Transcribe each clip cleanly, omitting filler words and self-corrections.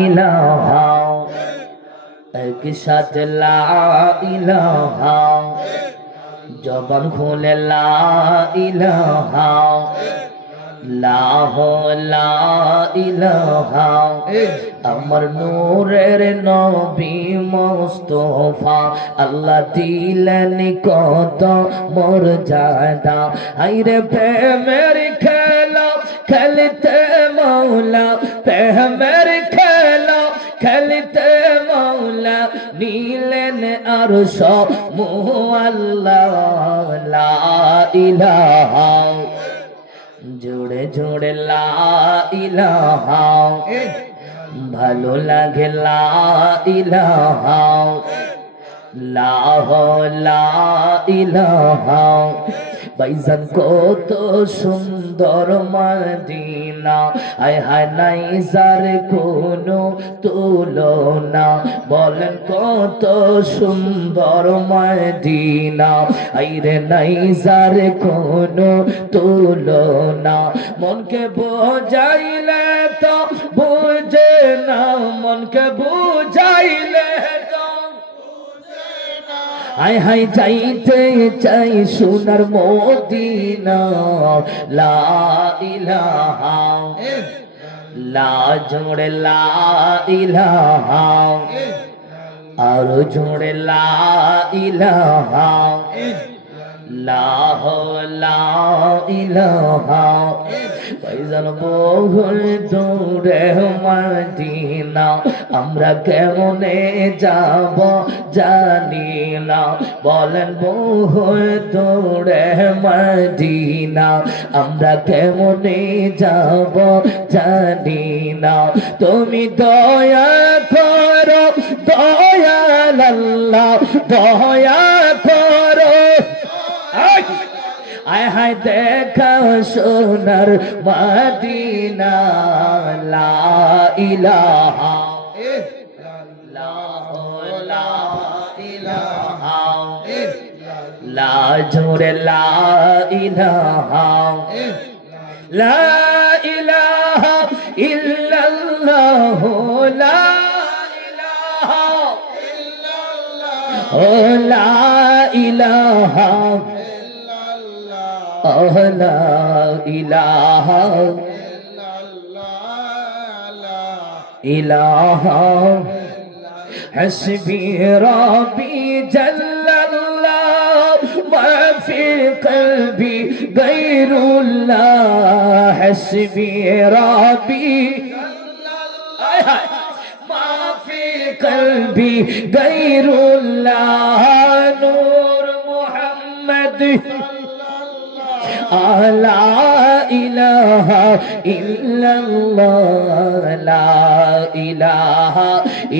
ইলাহা এক সাথে লা ইলাহা জবান খুলে লা ইলাহা লাহ লা ইলাহা আমার নূরের নবী মুস্তাফা আল্লাহ দিলেন কত মর্যাদা হায়রে প্রেমের খেলা খেলতে মৌলা প্রেমের খেলা খেলতে মৌলা নীলেন আরশ আল্লাহ লা ইলাহা জোড়ে জোড়ে লা ইলাহা ভালো লাগে লা ইলাহা লাহ লা ইলাহা ভাইজান কত সুন্দর মদিনা আয় হায় নাই যার কোনো তুলনা বলেন কত সুন্দর মদিনা আইরে নাই যার কোনো তুলনা মনকে বোঝাইলে তো বুঝে না মনকে বুঝাইলে হায় হায় যাইতে চাই সোনার মদিনা লা ইলাহা লা জোড়ে লা ইলাহা আর জোড়ে লা ইলাহা লাহ লা ইলাহা ভাইজান বহুল দূরে মদিনা আমরা কেমনে যাব জানি না বলেন বহুল দূরে মদিনা আমরা কেমনে যাব জানি না তুমি দয়া করো দয়াল আল্লাহ দয়া করো আয় হায় দেখা সোনার মদিনা লা ইলাহা লা ইলাহা লা জোরে লা ইলাহা লা ইলাহা ইল্লাল্লাহ লা ইলাহা ইল্লাল্লাহ ও লা ইলাহা লা ইলাহা ইলাহা হাসবি রব্বি জাল্লাল্লাহ মা ফি কলবি গায়রুল্লাহ হাসবি রব্বি জাল্লাল্লাহ মা ফি কলবি গায়রুল্লাহ নূর মুহাম্মদ লা ইলাহা ইল্লাল্লাহ লা ইলাহা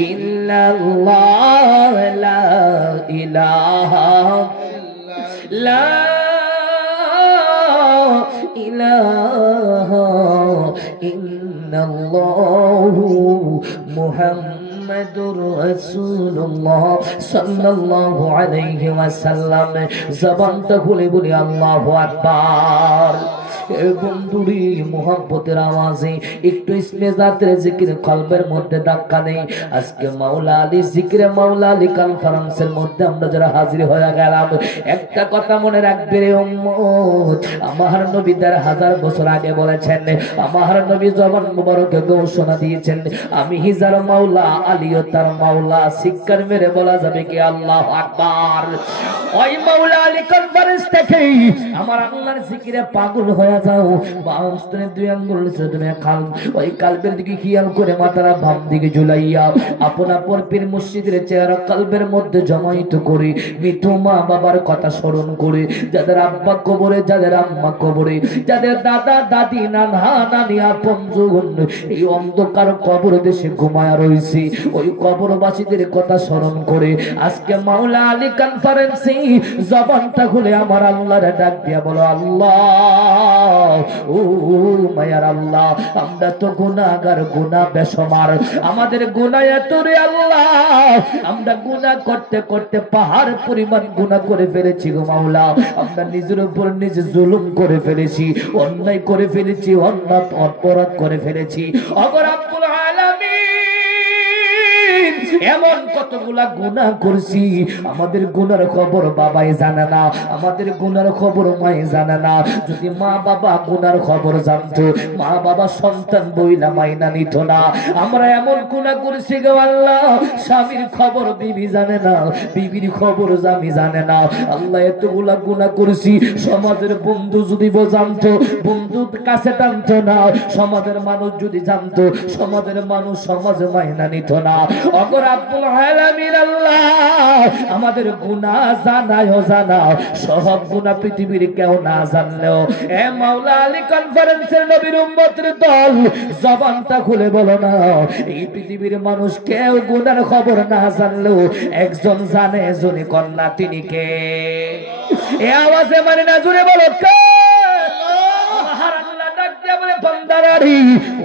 ইল্লাল্লাহ লা ইলাহা লা ইলাহা ইল্লাল্লাহ মুহাম্মাদুর রাসূলুল্লাহ সাল্লাল্লাহু আলাইহি ওয়াসাল্লাম জবানটা খুলে বলি আল্লাহু আকবার বন্ধুরি মোহাব্বতের আওয়াজে একটু ইসমে জাতের জিকির কলবের মধ্যে ধাক্কা নেই আজকে মাওলা আলী জিকিরে মাওলা আলী কনফারেন্সের মধ্যে আমরা যারা হাজির হয়ে গেলাম একটা কথা মনে রাখবে রে উম্মত আমার নবী ১০০০ বছর আগে বলেছেন আমার নবী জবান মুবারকে ঘোষণা দিয়েছেন আমি হিজার মাওলা আলীও তার মাওলা শিক্ষার মেরে বলা যাবে কি আল্লাহু আকবার ওই মাওলা আলী কনফারেন্স থেকে আমার আল্লাহর জিকিরে পাগল হয়ে যাও বাউস্তনে দুই আঙ্গুল তুমি খাল ওই কালবের দিকে খেয়াল করে মাথারা বাম দিকে ঝুলাইয়া আপনা পর পীর মুর্শিদের চেহারা কালবের মধ্যে জমাইত করে মৃত মা বাবার কথা স্মরণ করে যাদের আব্বা কবরে যাদের আম্মা কবরে যাদের দাদা দাদি নানা নানি আপনজন এই অন্ধকার কবর দেশে ঘুমায়া রয়েছে ওই কবরবাসীদের কথা স্মরণ করে আজকে মাওলা আলী কনফারেন্সে জবানটা খুলে আমার আল্লাহর ডাক দিয়া বলো আল্লাহ ও মায়ার আল্লাহ আমরা তো গুনাহগার গুনাহ বেশমার আমাদের গুনাহ এত রে আল্লাহ আমরা গুনাহ করতে করতে পাহাড় পরিমাণ গুনাহ করে ফেলেছি গো মাওলা আমরা নিজের উপর নিজে জুলুম করে ফেলেছি অন্যায় করে ফেলেছি অপরাধ করে ফেলেছি ওগো রব্বুল আলামিন এমন কতগুলা গুনাহ করছি আমাদের গুনার খবর বাবাই জানে না, আমাদের গুনার খবর মাই জানে না। যদি মা বাবা গুনার খবর জানতো, মা বাবা সন্তান বইলা মাইনা নিত না। আমরা এমন গুনাহ করছি গো আল্লাহ, স্বামীর খবর বিবি জানে না, বিবির খবর স্বামী জানে না। আল্লাহ এতগুলা গুনাহ করছি, সমাজের বন্ধু যদি জানতো, বন্ধুর কাছে টানতো না। সমাজের মানুষ যদি জানতো, সমাজের মানুষ সমাজে মাইনা নিত না। অগর আব্দুল আলামিন আল্লাহ আমাদের গুনাহ জানায়ও জানা, সব গুনাহ পৃথিবীর কেউ না জানলেও এ মাওলা আলী কনফারেন্সের নবীর উম্মতের দল জবানটা খুলে বলো না, এই পৃথিবীর মানুষ কেউ গুনার খবর না জানলেও একজন জানে, জনে কন্যা তিনি কে? এ আওয়াজে মানে না, জুড়ে বলো কে?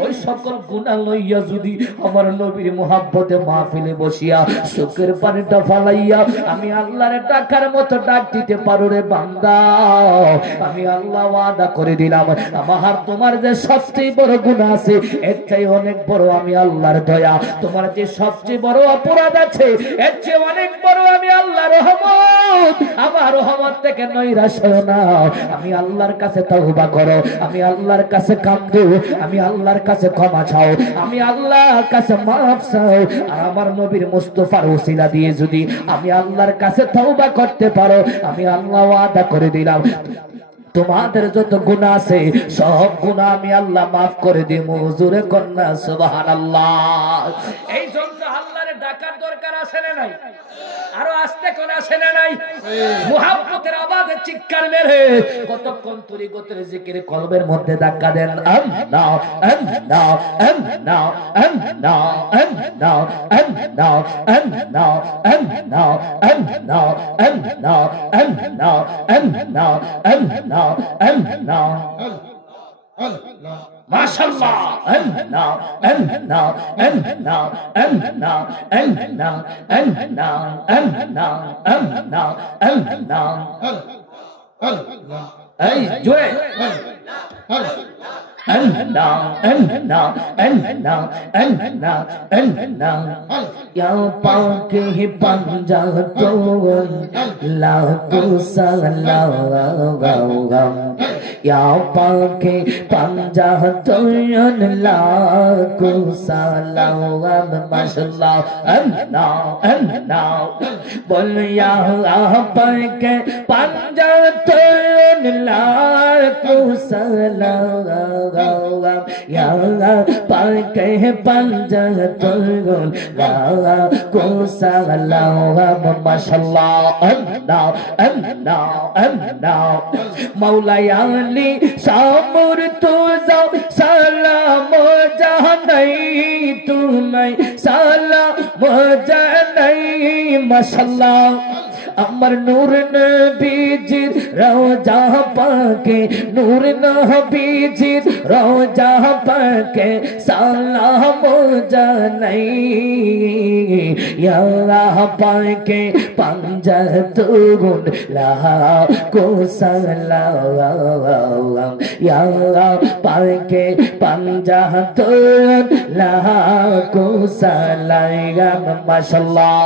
ওই সকল গুনাহ লইয়া যদি আমার নবীর মুহাব্বতে মাহফিলে বসিয়া চোখের পানিটা ফালাইয়া আমি আল্লাহর ডাকার মতো ডাক দিতে পারো রে বান্দা, আমি আল্লাহ ওয়াদা করে দিলাম আমার তোমার যে সবচেয়ে বড় গুনাহ আছে এর চেয়ে অনেক বড় আমি আল্লাহর দয়া, তোমার যে সবচেয়ে বড় অপরাধ আছে এর চেয়ে অনেক বড় আমি আল্লাহর রহমত। আমার রহমত থেকে নৈরাশ হও না, আমি আল্লাহর কাছে তওবা করো, আমি আল্লাহর কাছে কাঁদো, আমি আল্লাহর কাছে ক্ষমা চাও, আমি আল্লাহর কাছে মাফ চাও। আর আমার নবীর মুস্তাফার ওসিলা দিয়ে যদি আমি আল্লাহর কাছে তওবা করতে পারো, আমি আল্লাহ ওয়াদা করে দিলাম তোমাদের যত গুনাহ আছে সব গুনাহ আমি আল্লাহ মাফ করে দেব। জোরে কন্যা সুবহানাল্লাহ। এই জন্য আল্লাহরে ডাকার দরকার আছে না নাই? আরো আস্তে করে আছে না নাই? মুহাব্বতের আওয়াজে চিৎকার মেরে কতক্ষণ তরিকতের জিকির কলবের মধ্যে ধাক্কা দেন। নাও নাও নাও নাও নাও নাও নাও নাও নাও নাও নাও নাও নাও মাশাআল্লাহ। নাও নাও নাও নাও নাও নাও এই জোরে या पाके पंजा तो लाखो सलाम, या पाके पंजा तो लाखो सलाम माशाअल्लाह। बोल या पाके पंजा तो लाखो सलाम, या पाके पंजा तो लाखो सलाम माशाअल्लाह। मौला अली सामुर तुझा सलाम जानाई, तुम्हें सलाम जानाई माशाअल्लाह। अमर नूर नबीजी रोजा पाके, नूर नबीजी रोजा पाके सलाम जानाई, या पाके पंजा तुगुन लाखो सलाम, या पाके पंजा तुगुन लाखो सलाम माशाअल्लाह।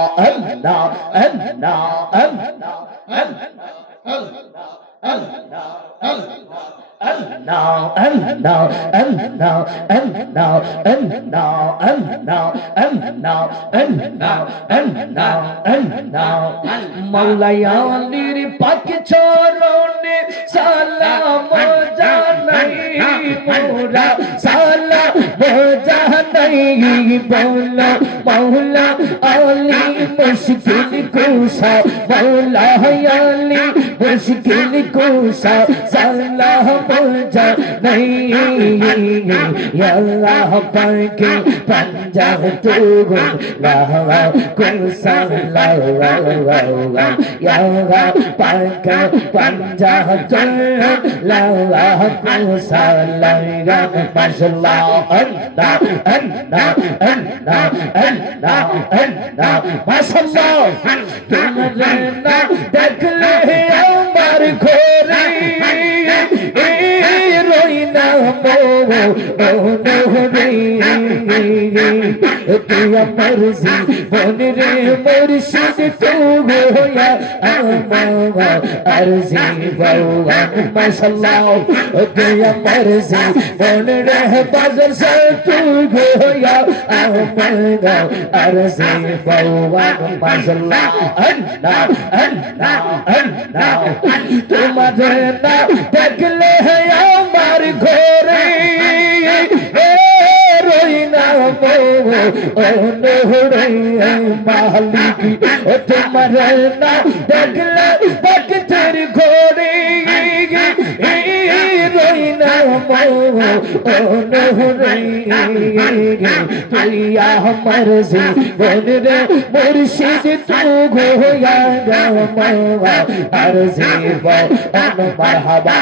मौलाया नीर पाक छोरोने सलाम जानाई, मोरा सलाम जानाई। बोलो मौला अली मुश्किल कुशा, मौला अली मुश्किल कुशा सलाम जानाई, या पाके पंजा तुगुन लाखो सलाम, या पाके पंजा तुगुन लाखो सलाम माशाअल्लाह। माशाअल्लाह तुमने ना देख ले उमर खोरी, রই না রে তুই আমার জীবন রে মুর্শিদ তু গোয়া আমার আর জীবন মাশাআল্লাহ তুই আমার জীবন রে বাজার সে তু গোয়া আমার আর জীবন মাশাআল্লাহ আল্লাহ আল্লাহ আল্লাহ তোমার না দেখলে আমার ঘরে রই না মালিক তোমার না দেখলে ভক্তের ঘরে রই না তুই আমার জীবন রে মুর্শিদ তু গোয়া আর জীবন মারহাবা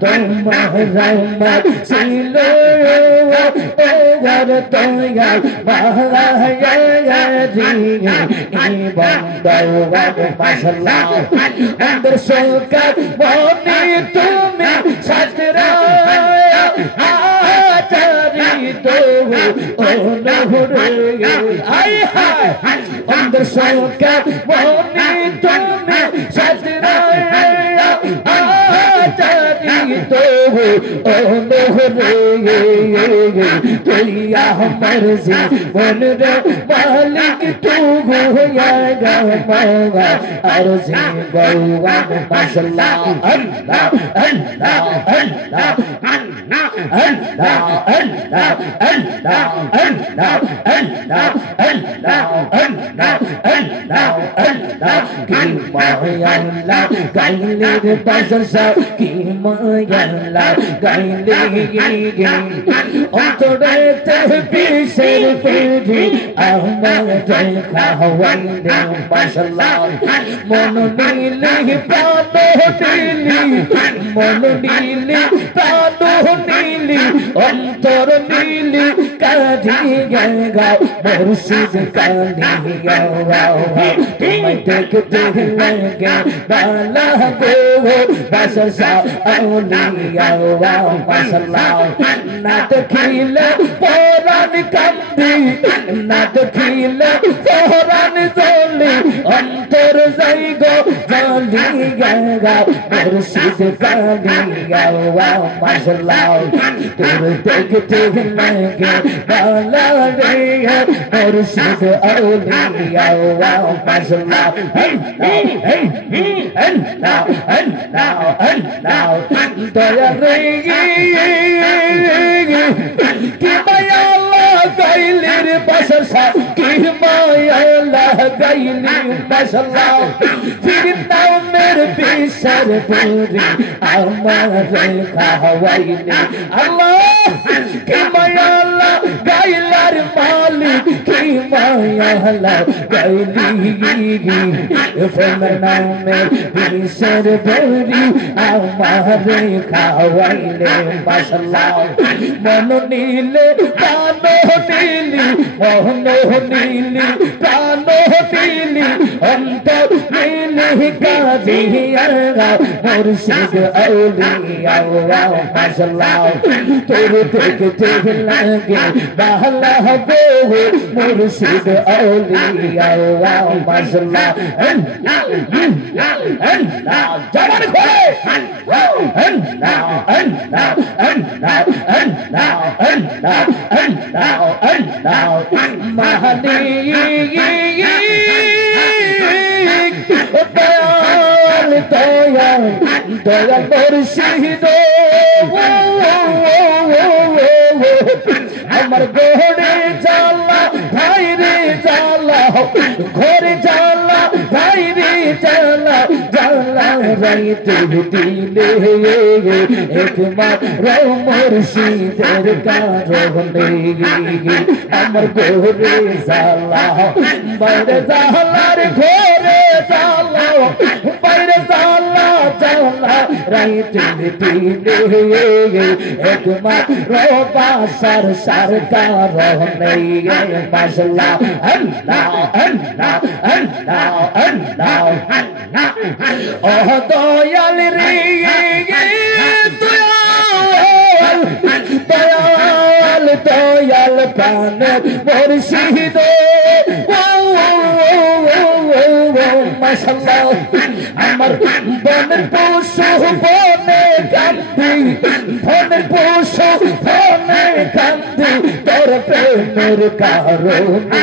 তোমার রহমত ছিল ওগর তোয়া মায়ারি বন্দর মাশাআল্লাহ অন্তর সরকার মনে তুমি সাজরা আচারি তো ও নহরে আয় হায় অন্তর সরকার মনে তুমি সাজরা আচারি তো ও নহরে তুই আমার জীবন রে মালিক তু গোয়া গাওয়া আর জীবন মাশাআল্লাহ আল্লাহ আল্লাহ আল্লাহ আল্লাহ আল্লাহ আল্লাহ আল্লাহ আল্লাহ আল্লাহ আল্লাহ আল্লাহ আল্লাহ কি মায়া আল্লাহ গাইলে রে বাজার কি মায়া আল্লাহ গাইলে অন্তরেতে বিষের পেরি আমার দেখা হওয়াইলে মাশাআল্লাহ মন নীলি প্রাণ নীলি মন নীলি প্রাণ নীলি অন্তর নীলি কাঁদিয়া গাও মুর্শিদ কাঁদিয়া গাও তোমায় দেখতে লাগে বালা গো বাসা আউলিয়া গাও মাশাআল্লাহ না দেখিলে পরাণ কান্দি না দেখিলে পরাণ জ্বলে অন্তর যাই গো জ্বলিয়া গাও মুর্শিদ কাঁদিয়া গাও মাশাআল্লাহ তোর দেখতে লাগে বালা রে মুর্শিদ আউলিয়া গাও মাশাআল্লাহ দয়া রে কি মায়া আল্লাহ গাইলির বাসা কি মায়া আল্লাহ গাইলি মাশাআল্লাহ ফির নামের বিশার পুরি আমার খাওয়াইলি আল্লাহ কি মায়া আল্লাহ গাইলার মালিক কি মায়া আল্লাহ গাইলি ফির নামের বিশার পুরি আমার খাওয়াইলি মাশাআল্লাহ মন নীলে প্রাণ নীলি মন নীলি প্রাণ নীলি অন্তর নীলি কাঁদিয়া মুর্শিদ আউলিয়া মাশাআল্লাহ তোর দেখতে লাগে বালা গো মুর্শিদ আউলিয়া মাশাআল্লাহ জবান খোলে দয়াল মুর্শিদ আমার গোড়ে জ্বালা ভাই রে জ্বালা ঘরে জ্বালা ভাই রে জ্বালা জ্বালা রাইতে দিলে একবার মুর্শিদের কারণে আমার গোড়ে জ্বালা বাইরে জ্বালা রে ঘরে জ্বালা বাইরে জ্বালা জানা রাইতে দিনে একমাত্র বাসার সরকার নেই মাশাআল্লাহ আল্লাহ আল্লাহ আল্লাহ আল্লাহ ও দয়াল রে দয়াল দয়াল প্রাণ মুর্শিদ মাশাআল্লাহ আমার বনের পশু বনে কান্দি বনের পশু বনে কান্দি তোর প্রেমের কারণে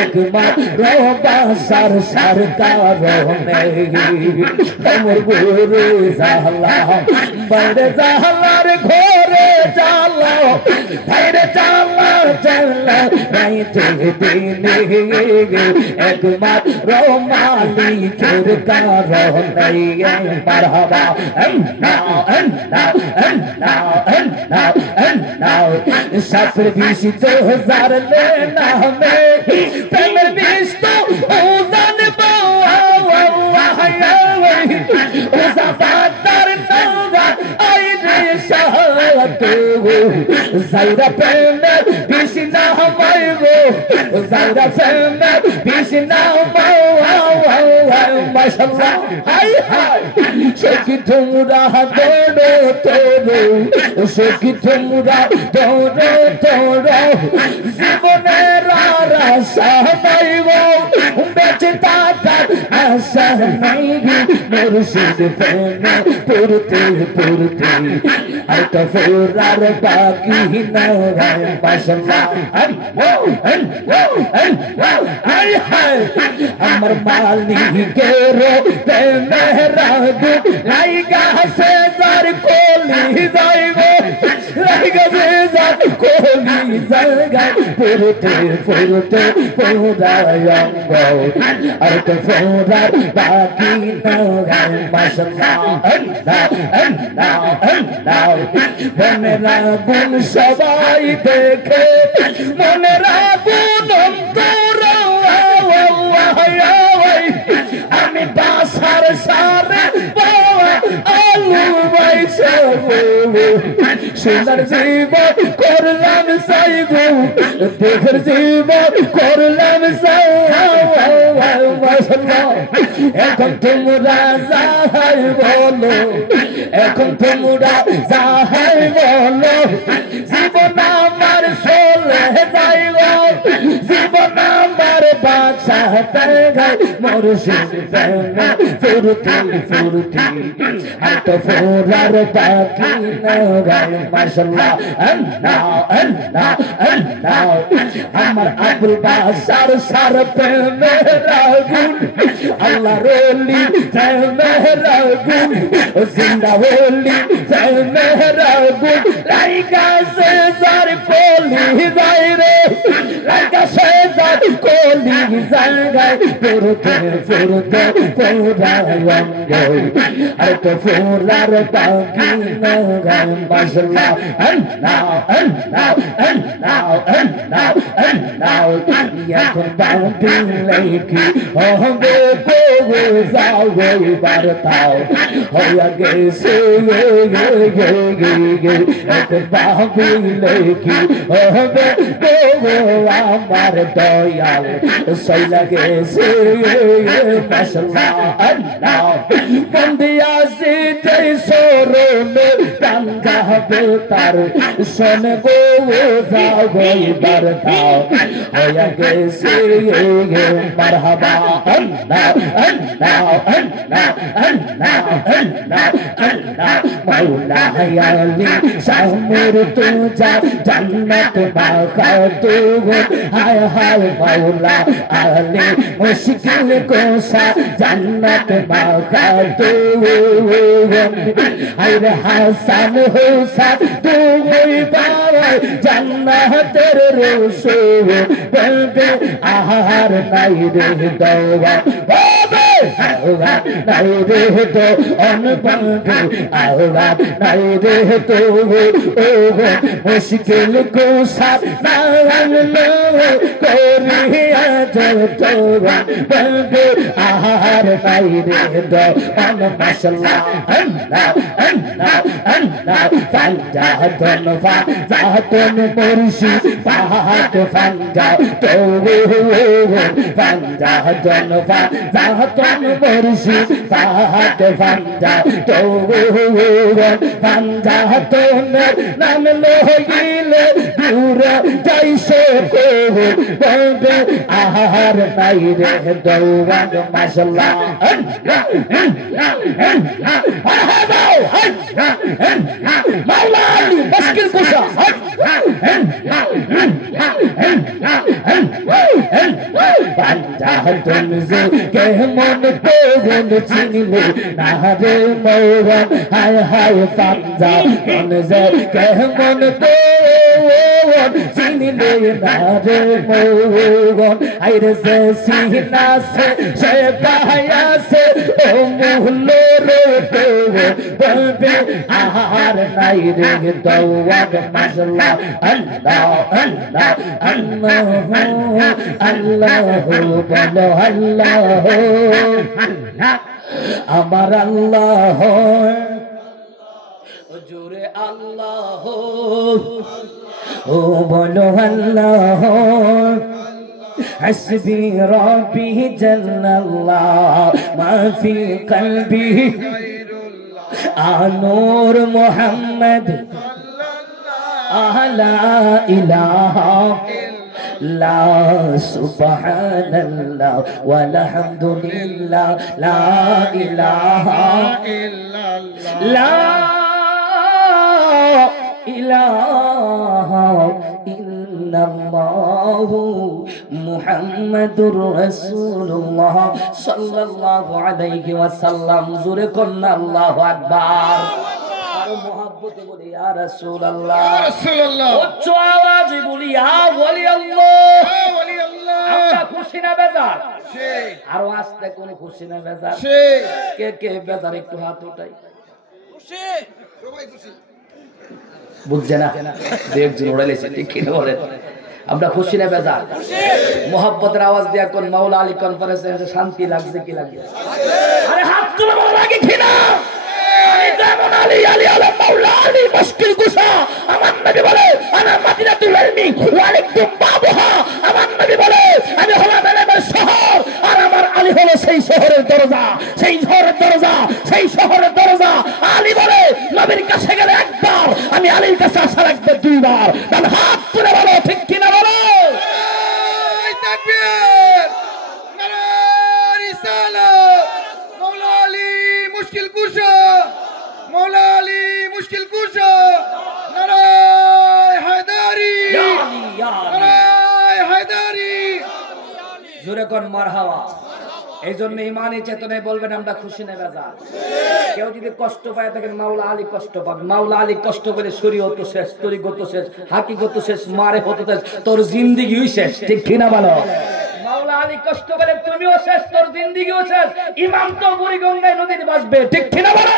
একমাত্র বাসার সরকার আমার ঘরে জালা বাইরে জালার ঘরে জালা বাইরে জালা জালা রাইতে দিনে একমাত্র মালিকের কারণে মারহাবা আল্লাহ আল্লাহ আল্লাহ আল্লাহ আল্লাহ শাস্ত্র বিশিত হাজার নামে প্রেমের বিষ্ট ওজান বাওয়া ও সাফাতার নওয়া আইরে শাহাদাত জাইরা প্রেমের বিশি না হয় গো জাইরা প্রেমের বিশি না মাশাআল্লাহ হাই হাই সখী তোমরা দৌড়ো তোড়ো সখী তোমরা দৌড়ো তোড়ো জীবনের আশা নাই গো বেঁচে থাকার আশা নাই মুর্শিদ প্রেমে পড়তে পড়তে আর তো ফেরার বাকি না মাশাআল্লাহ হাই হাই আমার মালিকের প্রেমে রাগু লাইগা সে যার কোলি যাইবো লাইগা সে যার কোলি জায়গা পড়তে পড়তে পড়ায়ঙ্গ আর তো ফেরার বাকি না মাশাআল্লাহ আল্লাহ আল্লাহ আল্লাহ মনের আগুন সবাই দেখে মনের আগুন অন্তর আমি বাসার সারে আলু বাইছে সোনার জীবন করলাম সাইব দেখের জীবন করলাম এখন তোমরা যাহাই বলো এখন তোমরা যাহাই বলো জীবন আমার চলে যাইব জীবন আমার বাঁচা গাই মুর্শিদ প্রেমে ফুরতি ফুরতি আর তো ফোরার বাকি না গাই মাশাআল্লাহ আল্লাহ আল্লাহ আল্লাহ আমার আবুল বাসার সার প্রেমে রাগুন আল্লাহ রলি প্রেমে রাগুন জিন্দা ওলি প্রেমে রাগুন লাইকা সে যার কোলি যাই রে লাইকা সে যার কোলি জায়গায় পড়তে পড়তে পড়ায়ঙ্গ আর তো ফোরার বাকি না গায় মাশাআল্লাহ আল্লাহ আল্লাহ আল্লাহ আল্লাহ আল্লাহ এখন বাউন্ডি লেখি হবে গো যাও বারতাও হইয়া গেছে এখন বাউন্ডি লেখি হবে গো আমার দয়াল সইলা গেছে মাশাআল্লাহ আল্লাহ বন্দিয়া সে জয় সরমে গঙ্গা হবে তার শোনে গো যাও বারতাও হইয়া গেছে মারহাবা আল্লাহ আল্লাহ আল্লাহ আল্লাহ আল্লাহ আল্লাহ মাওলা আলী সামর তুজা জান্নাত বাকা তু হায় হায় মাওলা আলী মুশকিল কোসা জান্নাত বাকা তু হায়রে হাসান হুসান তুই বাবা জান্নাতের রসুল বলবে আহার নাই রে দওয়া আহ্বান নাই রে তো অনবন্ধু আহ্বান নাই রে তো মুশকিল কুশার নাম করিয়া যত বন্ধু আহার নাই রে তো অন মাশাআল্লাহ আল্লাহ আল্লাহ আল্লাহ ফাজাতন ফাজাতন মুর্শিদ ফাহাত ফাজা তো ফাজাতন ফাজাতন মুর্শিদ ফাহাত ফাজা তো ফাজাতন নাম লইলে দূর যাইছে কো বন্ধু আহার নাই রে দৌড় মাশাআল্লাহ আল্লাহ মাওলা আলী মুশকিল কুশা ফাজাতন যে কেমন কোন চিনিলে না রে মৌরন হায় হায় ফাজাতন যে কেমন কোন চিনিলে না রে মৌরন আইরে সে সিনা সে পায়া সে ও মুহলো রে বলবে আহার নাই রে দওয়াত মাশাআল্লাহ আল্লাহ আল্লাহ আল্লাহ আল্লাহ বলো আল্লাহ আমার আল্লাহ জোরে আল্লাহ ও বলো আল্লাহ حسبي ربي جل الله ما في قلبي نور محمد لا إله لا سبحان الله والحمد لله لا إله إلا الله لا إله إلا الله محمد رسول الله صلى الله عليه وسلم زور قلنا الله أكبر मोहब्बत बोली या रसूल अल्लाह उच्च आवाज बोली या वली अल्लाह আমরা খুশি না বেজার আর আস্তে কোন খুশি না বেজার কে কে বেজার একটু হাত উঠাই খুশি সবাই খুশি বুঝছে না দেখজন উড়াইছে ঠিক কি বলেন আমরা খুশি না বেজার মোহব্বতের আওয়াজ দিয়া কোন মাওলা আলী কনফারেন্সে শান্তি লাগছে কি লাগে আরে হাত তুলে বলা লাগে কি না যেমন আলী আলী আলা মাওলা আলী মুশকিল কুশা আমার নবী বলে আনা মদিনাতুল ইলমি ওয়ালাইকুম বাবুহা আমার নবী বলে আমি হলাম ইলমের শহর আর আমার আলী হলো সেই শহরের দরজা সেই শহরের দরজা সেই শহরের দরজা আলী বলে নবীর কাছে গেলে একবার আমি আলীর কাছে আসা লাগবে দুইবার তাহলে হাত তুলে বলো ঠিক কি না বলো তাকবীর নারে রিসালাত মাওলা আলী মুশকিল কুশা मौला अली मुश्किल कुशा नाराय हैदारी नाराय हैदारी জোরে কোন মারহাবা এইজন্য ঈমানি চেতনায় বলবেন আমরা খুশি না বেজার কেউ যদি কষ্ট পায় দেখেন মাওলা আলী কষ্ট পাবে মাওলা আলী কষ্ট করে শরীয়ত শেষ তরিকত শেষ হাকিকত শেষ মারে হতে শেষ তোর জিন্দেগিই শেষ ঠিক কি না বলো মাওলা আলী কষ্ট করে তুমিও শেষ তোর জিন্দেগিও শেষ ইমাম তো বুড়িগঙ্গায় নদীতে ভাসবে ঠিক কি না বলো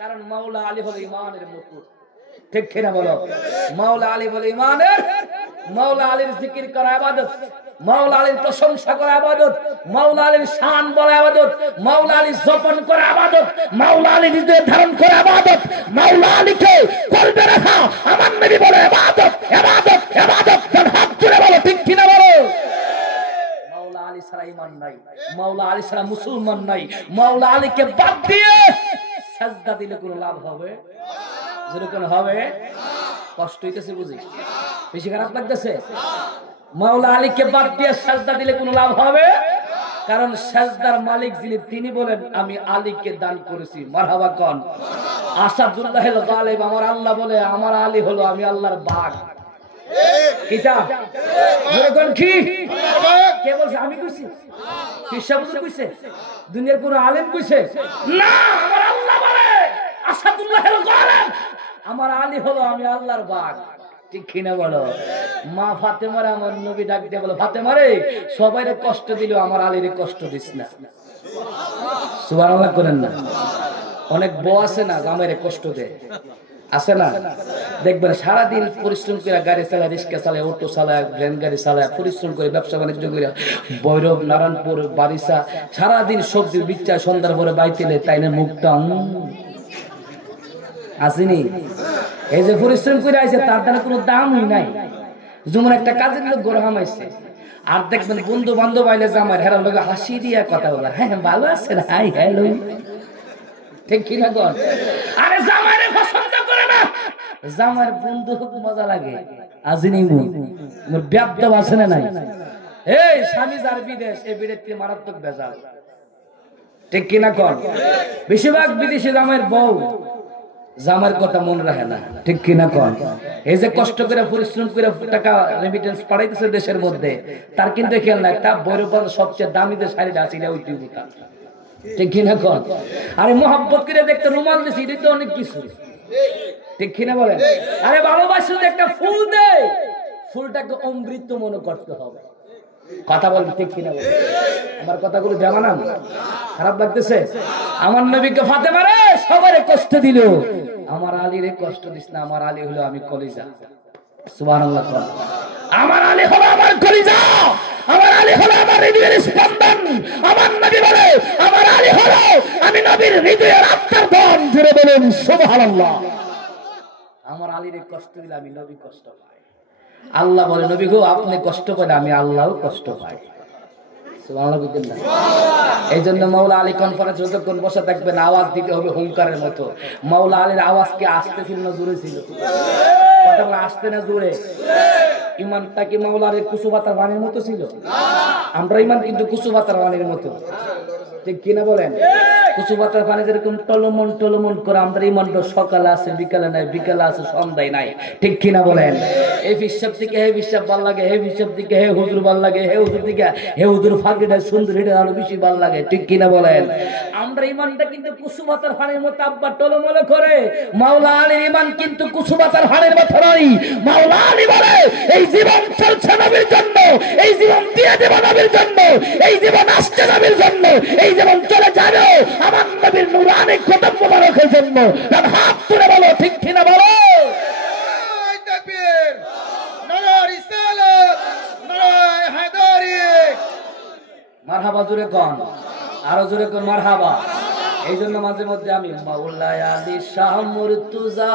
কারণ মাওলা আলী হলো ঈমানের মুকুট ঠিক কি না বলো মাওলা আলী হলো ঈমানের মাওলা আলীর জিকির করা ইবাদত মাওলা আলীর প্রশংসা করা ইবাদত মাওলা আলীর শান বলা ইবাদত মাওলা আলী জপন করা ইবাদত মাওলা আলী হৃদয়ে ধারণ করা ইবাদত মাওলা আলীকে কলবে রাখা আমার নবী বলে ইবাদত ইবাদত ইবাদত হাত তুলে বলো ঠিক কি না বলো মাওলা আলী ছাড়া ঈমান নাই মাওলা আলী ছাড়া মুসলমান নাই মাওলা আলীকে বাদ দিয়ে সাজদা দিলে কোনো লাভ হবে যেরকম হবে কষ্ট হইতেছে বুঝি বেশি খারাপ লাগতেছে মাওলা আলীকে বাদ দিয়ে সাজদা দিলে কোনো লাভ হবে কারণ সাজদার মালিক যিনি তিনি বলেন আমি আলীকে দান করেছি মারহাবা কোন আসাদুল্লাহ আল গালিব আমার আল্লাহ বলে আমার আলী হলো আমি আল্লাহর বাগ কিটা যেরকম কি কে বলছে আমি কইছি কিসাবুল কইছে দুনিয়ার কোন আলেম কইছে না আমার আল্লাহ বলে আসাদুল্লাহ আল গালিব আমার আলী হলো আমি আল্লাহর বাগ ঠিক কিনা বলো মা ফাতেমার আমার নবী ডাক দিয়ে বলো ফাতেমা রে সবাইরে কষ্ট দিল আমার আলীরে কষ্ট দিস না সুবহানাল্লাহ করেন না। অনেক বউ আছে না জামাইরে কষ্ট দেয়, আছে না? দেখবেন সারাদিন পরিশ্রম করে গাড়ি চালায়, রিক্সা চালায়, অটো চালায়, ভ্যান গাড়ি চালায়, পরিশ্রম করে ব্যবসা বাণিজ্য করে ভৈরব, নারায়ণপুর, বারিসা সারাদিন সবজি বিচ্ছা সন্ধ্যার পরে বাইতেলে তাই না মুখটা আসেনি। এই যে পরিশ্রম করে আইছে তার দ্বারা কোনো দামই নাই। যেমন একটা কাজের লোক গড় হামাইছে, আর দেখবেন বন্ধু বান্ধব আইলে জামাই হেরার লোক হাসি দিয়ে কথা বলে, হ্যাঁ ভালো আছেন, হাই হ্যালো, ঠিক কিনা কর? আরে জামাইরে পছন্দ করে না, জামাইয়ের বন্ধু খুব মজা লাগে। আজিনি মোর ব্যাপদাব আছে না নাই? এই স্বামী যার বিদেশ, এই বিদেশে মারাত্মক বেজাল, ঠিক কিনা কর? বেশিরভাগ বিদেশি জামাইয়ের বউ জামার কথা মনে রাখে না, ঠিক কিনা কর? এই যে কষ্ট করে পরিশ্রম করে টাকা রেমিটেন্স পাঠাইতেছে দেশের মধ্যে, তার কিন্তু খেয়াল নাই তা বৈরবান সবচেয়ে দামি যে শাড়িটা আছে এটা ওইটি বুতা, ঠিক কিনা কর? আরে মোহাব্বত করে দেখতে রুমাল দিছি, এটা তো অনেক কিছু, ঠিক কিনা বলেন? আরে ভালোবাসা একটা ফুল দেয়, ফুলটাকে অমৃত মনে করতে হবে। কথা বলেন, ঠিক কিনা বলেন? আমার কথাগুলো জানা না, খারাপ লাগতেছে? আমার নবীকে ফাতেমা রে সবারে কষ্ট দিল, আমার আলীরে কষ্ট দিস না, আমার আলী হলো আমি কলিজা। সুবহানাল্লাহ। আমার আলী হলো আমার কলিজা, আমার আলী হলো আমার হৃদয়ের স্পন্দন। আমার নবী বলে আমার আলী হলো আমি নবীর হৃদয়ের আত্মার ধন। জুড়ে বলুন সুবহানাল্লাহ। আমার আলীরে কষ্ট দিলে আমি নবী কষ্ট পাই। আল্লাহ বলে নবী গো আপনি কষ্ট পান, আমি আল্লাহও কষ্ট পাই। সুবহানাল্লাহ বুঝলেন না? এই জন্য মাওলা আলী কনফারেন্স যতক্ষণ বসে থাকবেন আওয়াজ দিতে হবে হুঙ্কারের মতো। মাওলা আলীর আওয়াজ কি আসতে ছিল না জোরে ছিল? কথা বলে আসতে না জোরে? ইমানটা কি মাওলা আলীর কুসু পাতার পানির মতো ছিল? আমরা ইমান কিন্তু কুসু পাতার পানির মতো, ঠিক কিনা বলেন? কুসু পাতার পানি যেরকম টলমন টলমন করে, আমাদের ইমানটা সকালে আছে বিকালে নাই, বিকালে আছে সন্ধ্যায় নাই, ঠিক কিনা বলেন? এই হিসাব থেকে হে হিসাব ভাল লাগে, হে হিসাব থেকে হে হুজুর ভাল লাগে, হে হুজুর থেকে হে হুজুর ফাঁকিটা সুন্দর, এটা আরো বেশি ভাল লাগে, ঠিক কিনা বলেন? আমরা ইমানটা কিন্তু কুসু পাতার পানির মতো আব্বা টলমলে করে। মাওলা আলীর ইমান কিন্তু কুসু পাতার পানির মতো নয়। মাওলা আলী বলে এই জীবন চলছে নবীর জন্য, এই জীবন দিয়ে দেব নবীর জন্য, এই জীবন আসছে নবীর জন্য, এই জীবন চলে যাবে আমার নবীর নূরানি কদম মোবারকের জন্য। হাত তুলে বলো, ঠিক কিনা বলো? তাকবীর, নারা রিসালাত, নারা হায়দারি। মারহাবা জোরে কোন, আরো জোরে কোন মারহাবা। এই জন্য মাঝে মধ্যে আমি মাওলা আলী শাহ মুর্তজা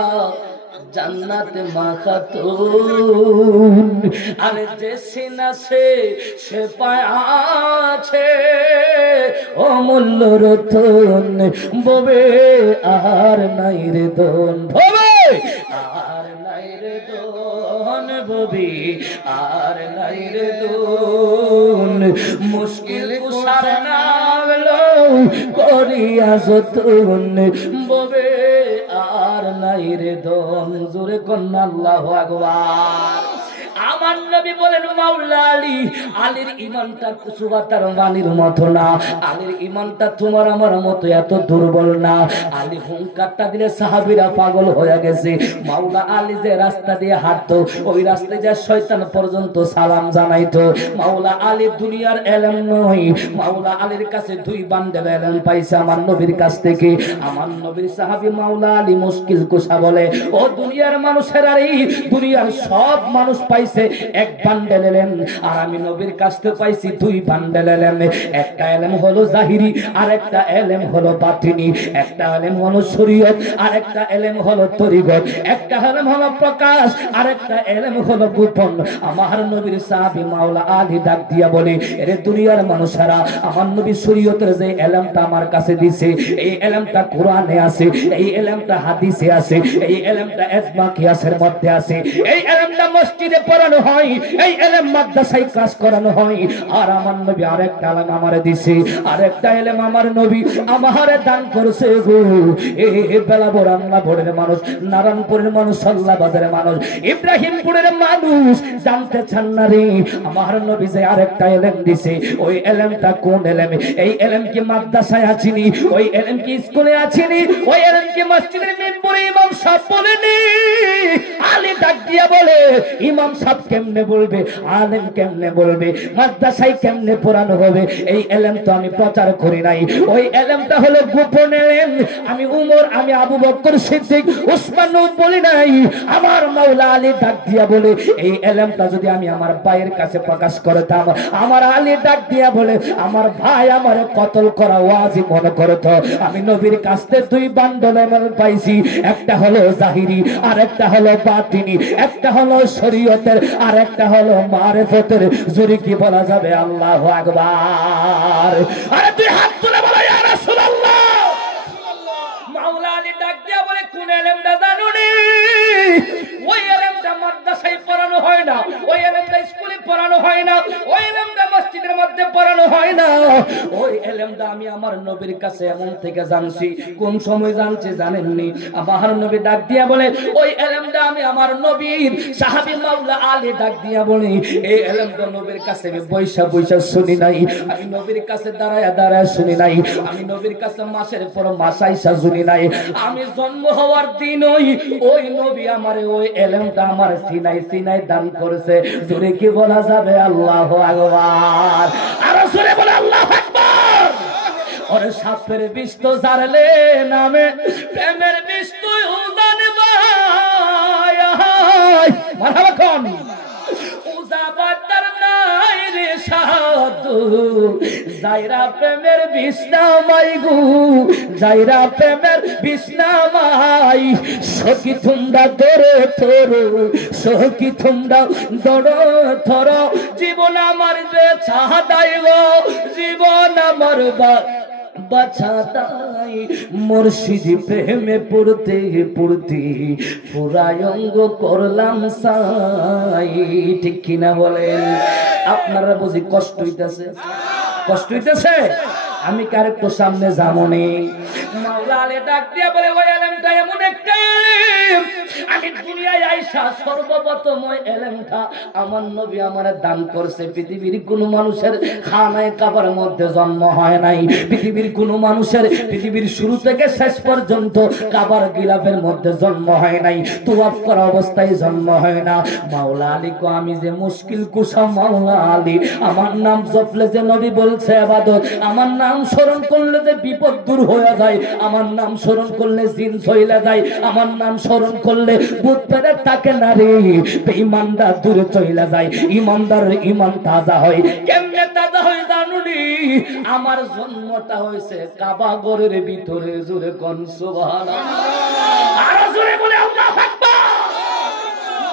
জান্নাতে মাখাতুন, আরে যে সিনা সে পায় আছে অমূল্য রতন, ববে আর নাই রে দন, ববে আর নাই রে দন, ববে আর নাই রে দন, মুশকিল কুসার নামলো করিয়া যতন, ববে আর নাই রে দন। জোরে কন্যা আল্লাহু আকবার। আমার নবী বলেন মাওলা আলী, আলীর ইমানটা কুসু পাতার পানির মতো না, আলীর ইমানটা তোমার আমার মতো এত দুর্বল না। আলী হুঙ্কারটা দিলে সাহাবীরা পাগল হয়ে গেছে। মাওলা আলী যে রাস্তা দিয়ে হাঁটতো, ওই রাস্তায় যে শয়তান পর্যন্ত সালাম জানাইতো। মাওলা আলী দুনিয়ার এলেম নয়, মাওলা আলীর কাছে 2 বান্ডেল এলেম পাইছে আমার নবীর কাছ থেকে। আমার নবীর সাহাবী মাওলা আলী মুশকিল কুশা বলে, ও দুনিয়ার মানুষের, আর এই দুনিয়ার সব মানুষ পাইছে 1 বান্ডেল এলেম, আর আমি নবীর কাছ থেকে পাইছি 2 বান্ডেল এলেম। একটা এলেম হলো জাহিরি, আর একটা এলেম হলো বাতিনি। একটা এলেম হলো শরীয়ত, আর একটা এলেম হলো তরিকত। একটা এলেম হলো প্রকাশ, আর একটা এলেম হলো গোপন। আমার নবীর সাহাবী মাওলা আলী ডাক দিয়া বলে, এরে দুনিয়ার মানুষেরা, আমার নবী শরীয়তের যে এলেমটা আমার কাছে দিছে, এই এলেমটা কোরআনে আছে, এই এলেমটা হাদিসে আছে, এই এলেমটা ইজমা কিয়াসের মধ্যে আছে, এই এলেমটা মসজিদে পড়ানো হয়, এই এলেম মাদ্রাসায় ক্লাস করানো হয়। আর আমার নবী আরেকটা এলেম আমারে দিছে, আরেকটা এলেম আমার নবী আমারে দান করেছে গো। এই বেলাবর আমলাপুরের মানুষ, নারায়ণপুরের মানুষ, সল্লা বাজারের মানুষ, ইব্রাহিমপুরের মানুষ জানতে চান না রে, আমার নবী যে আরেকটা এলেম দিছে, ওই এলেমটা কোন এলেম? এই এলেম কি মাদ্রাসায় আছিনি? ওই এলেম কি স্কুলে আছিনি? ওই এলেম কি মসজিদের মিম্বরে ইমাম সাহেব বলেনি? আলী ডাক দিয়া বলে, ইমাম সাহেবকে কেমনে বলবে, আলেম কেমনে বলবে, মাদ্রাসায় কেমনে পড়ানো হবে, এই এলেম তো আমি প্রচার করি নাই। ওই এলেমটা হলো গোপন এলেম। আমি উমর, আমি আবু বকর সিদ্দিক, উসমান বলি নাই। আমার মাওলা আলী ডাক দিয়া বলে, এই এলেমটা যদি আমি আমার ভাইয়ের কাছে প্রকাশ করতাম, আমার আলী ডাক দিয়া বলে আমার ভাই আমার কতল করা ওয়াজিব মনে করত। আমি নবীর কাছ থেকে দুই বান্ডল এমন পাইছি, একটা হলো জাহিরি আর একটা হলো বাতিনি, একটা হলো শরীয়তের আর একটা হলো মারিফতের। জোরে কি বলা যাবে আল্লাহু আকবার? আরে তুই হাত তুলে বলো ইয়া রাসূলুল্লাহ। মাওলা আলী ডাক দিয়া বলে কোন এলেমটা জানুনি? ওই এলেমটা মাদ্রাসায় পড়ানো হয় না, ওই এলেমটা স্কুলে পড়ানো হয় না, ওই এলেমটা মসজিদের মধ্যে পড়ানো হয় না। ওই এলেমটা আমি আমার নবীর কাছে এমন থেকে জানছি। কোন সময় জানছি জানেননি? আমার নবী ডাক দিয়া বলে ওই এলেমটা আমি আমার নবীর সাহাবী মাওলা আলী ডাক দিয়া বলে এই এলেমটা নবীর কাছে আমি বৈশা বৈশা শুনি নাই, আমি নবীর কাছে দাঁড়ায়া দাঁড়ায়া শুনি নাই, আমি নবীর কাছে মাসের পর মাস আইসা শুনি নাই। আমি জন্ম হওয়ার দিনই ওই নবী আমারে ওই এলেমটা আমার সিনাই সিনাই দান করেছে। জোরে কি বলা যাবে আল্লাহু আকবার? আর জোরে বলে আল্লাহু আকবার। ওরে সাপের বিষ তো জারলে নামে, প্রেমের বিষ তুই উজানে ভাই মারহাবা কোন উজাবাতার নাই রে সাধু, যাইরা প্রেমের বিষ নামাই গু, যাইরা প্রেমের বিষ নামাই। সখী তোমরা দরে থরো, সখী তোমরা দরো থরো, জীবন আমার বেছা দাইব, জীবন আমার বাছাতাই। মুর্শিদ প্রেমে পড়তে পড়তে পুরাই অঙ্গ করলাম সাই। ঠিক কিনা বলেন? আপনারা বুঝি কষ্ট হইতেছে? কষ্ট হইতেছে? আমি কার একটু সামনে যামনি। মাওলা আলী ডাক দিয়া বলে ওই এলেমটা এমন একটা এলেম, আমি দুনিয়ায় আইসা সর্বপ্রথম ওই এলেমটা আমার নবী আমার দান করছে। পৃথিবীর কোন মানুষের খানায় কাবার মধ্যে জন্ম হয় নাই, পৃথিবীর কোন মানুষের পৃথিবীর শুরু থেকে শেষ পর্যন্ত কাবার গিলাফের মধ্যে জন্ম হয় নাই, তুওয়াফ করা অবস্থায় জন্ম হয় না। মাওলা আলী কো আমি যে মুশকিল কুশা মাওলা আলী, আমার নাম জপলে যে নবী বলছে ইবাদত, আমার নাম স্মরণ করলে যে বিপদ দূর হয়ে যায়, আমার নাম স্মরণ করলে জিন চলে যায়, আমার নাম স্মরণ করলে ভূত প্রেত থাকে না রে, বেঈমানরা দূরে চলে যায়, ইমানদারের ঈমান তাজা হয়। কেমনে তাজা হয় জানুনি? আমার জন্মটা হয়েছে কাবা ঘরের ভিতরে। জোরে কোন সুবহানাল্লাহ, আর জোরে বলে আল্লাহু আকবার।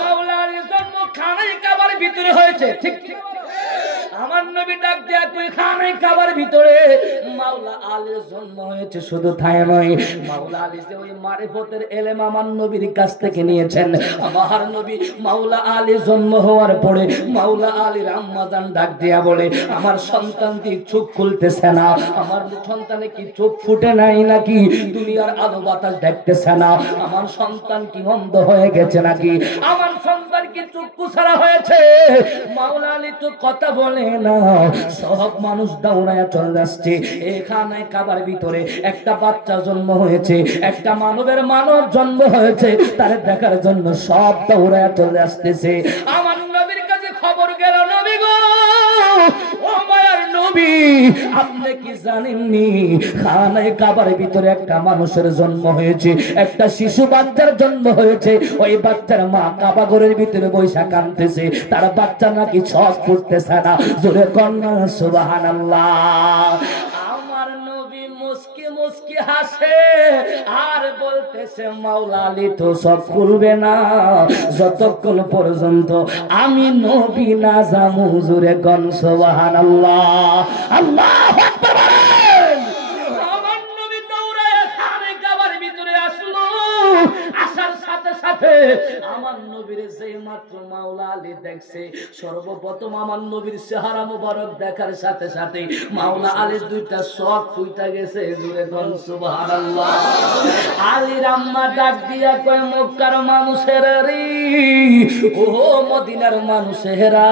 মাওলা আলীর জন্ম খানায় কাবার ভিতরে হয়েছে। ঠিক ঠিক আমার নবী ডাক দেয়া কই খানায় কাবার ভিতরে মাওলা আলীর জন্ম হয়েছে। শুধু তাই নয়, মাওলা আলী যে ওই মারিফতের এলেম আমার নবীর কাছ থেকে নিয়েছেন। আমার নবী মাওলা আলী জন্ম হওয়ার পরে মাওলা আলীর আম্মা জান ডাক দেয়া বলে আমার সন্তানটি চোখ খুলতেছে না, আমার সন্তানে কি চোখ ফুটে নাই নাকি, দুনিয়ার আলো বাতাস দেখতেছে না, আমার সন্তান কি অন্ধ হয়ে গেছে নাকি, আমার সন্তান কি চক্ষু ছাড়া হয়েছে? মাওলা আলী তো কথা বলে না, সব মানুষ দৌড়ায় চলে যাচ্ছে। এখানে কাবার ভিতরে একটা বাচ্চা জন্ম হয়েছে, একটা মানবের মানব জন্ম হয়েছে, তারে দেখার জন্য সব দৌড়ায় চলে আসতেছে। আমার নবীর কাছে খবর গেল, নবী গো, ও মায়ার নবী, আপনি কি জানেননি খানায় কাবার ভিতরে একটা মানুষের জন্ম হয়েছে, একটা শিশু বাচ্চার জন্ম হয়েছে। ওই বাচ্চার মা কাবা ঘরের ভিতরে বৈশা কাঁদতেছে, তার বাচ্চা নাকি ছক ফুটতেছে না। জোরে কন্যা সুবহানাল্লাহ। আমার নবী মুস্কি মুস্কি হাসে আর বলতেছে মাওলা আলী তো সব খুলবে না যতক্ষণ পর্যন্ত আমি নবী না যামু। জোরে কন সুবহানাল্লাহ, আল্লাহু আকবার বলেন। আমার নবী দৌড়ায় খানে কাবার ভিতরে আসলো, আসার সাথে সাথে আমার নবীর যেই মাত্র মাওলা আলী দেখছে, সর্বপ্রথম আমার নবীর চেহারা মুবারক দেখার সাথে সাথে মাওলা আলীর দুইটা চোখ ফুইটা গেছে। জোরে কোন সুবহানাল্লাহ। আলীর আম্মা ডাক দিয়া কয় মক্কার মানুষের রে, ও মদিনার মানুষেরা,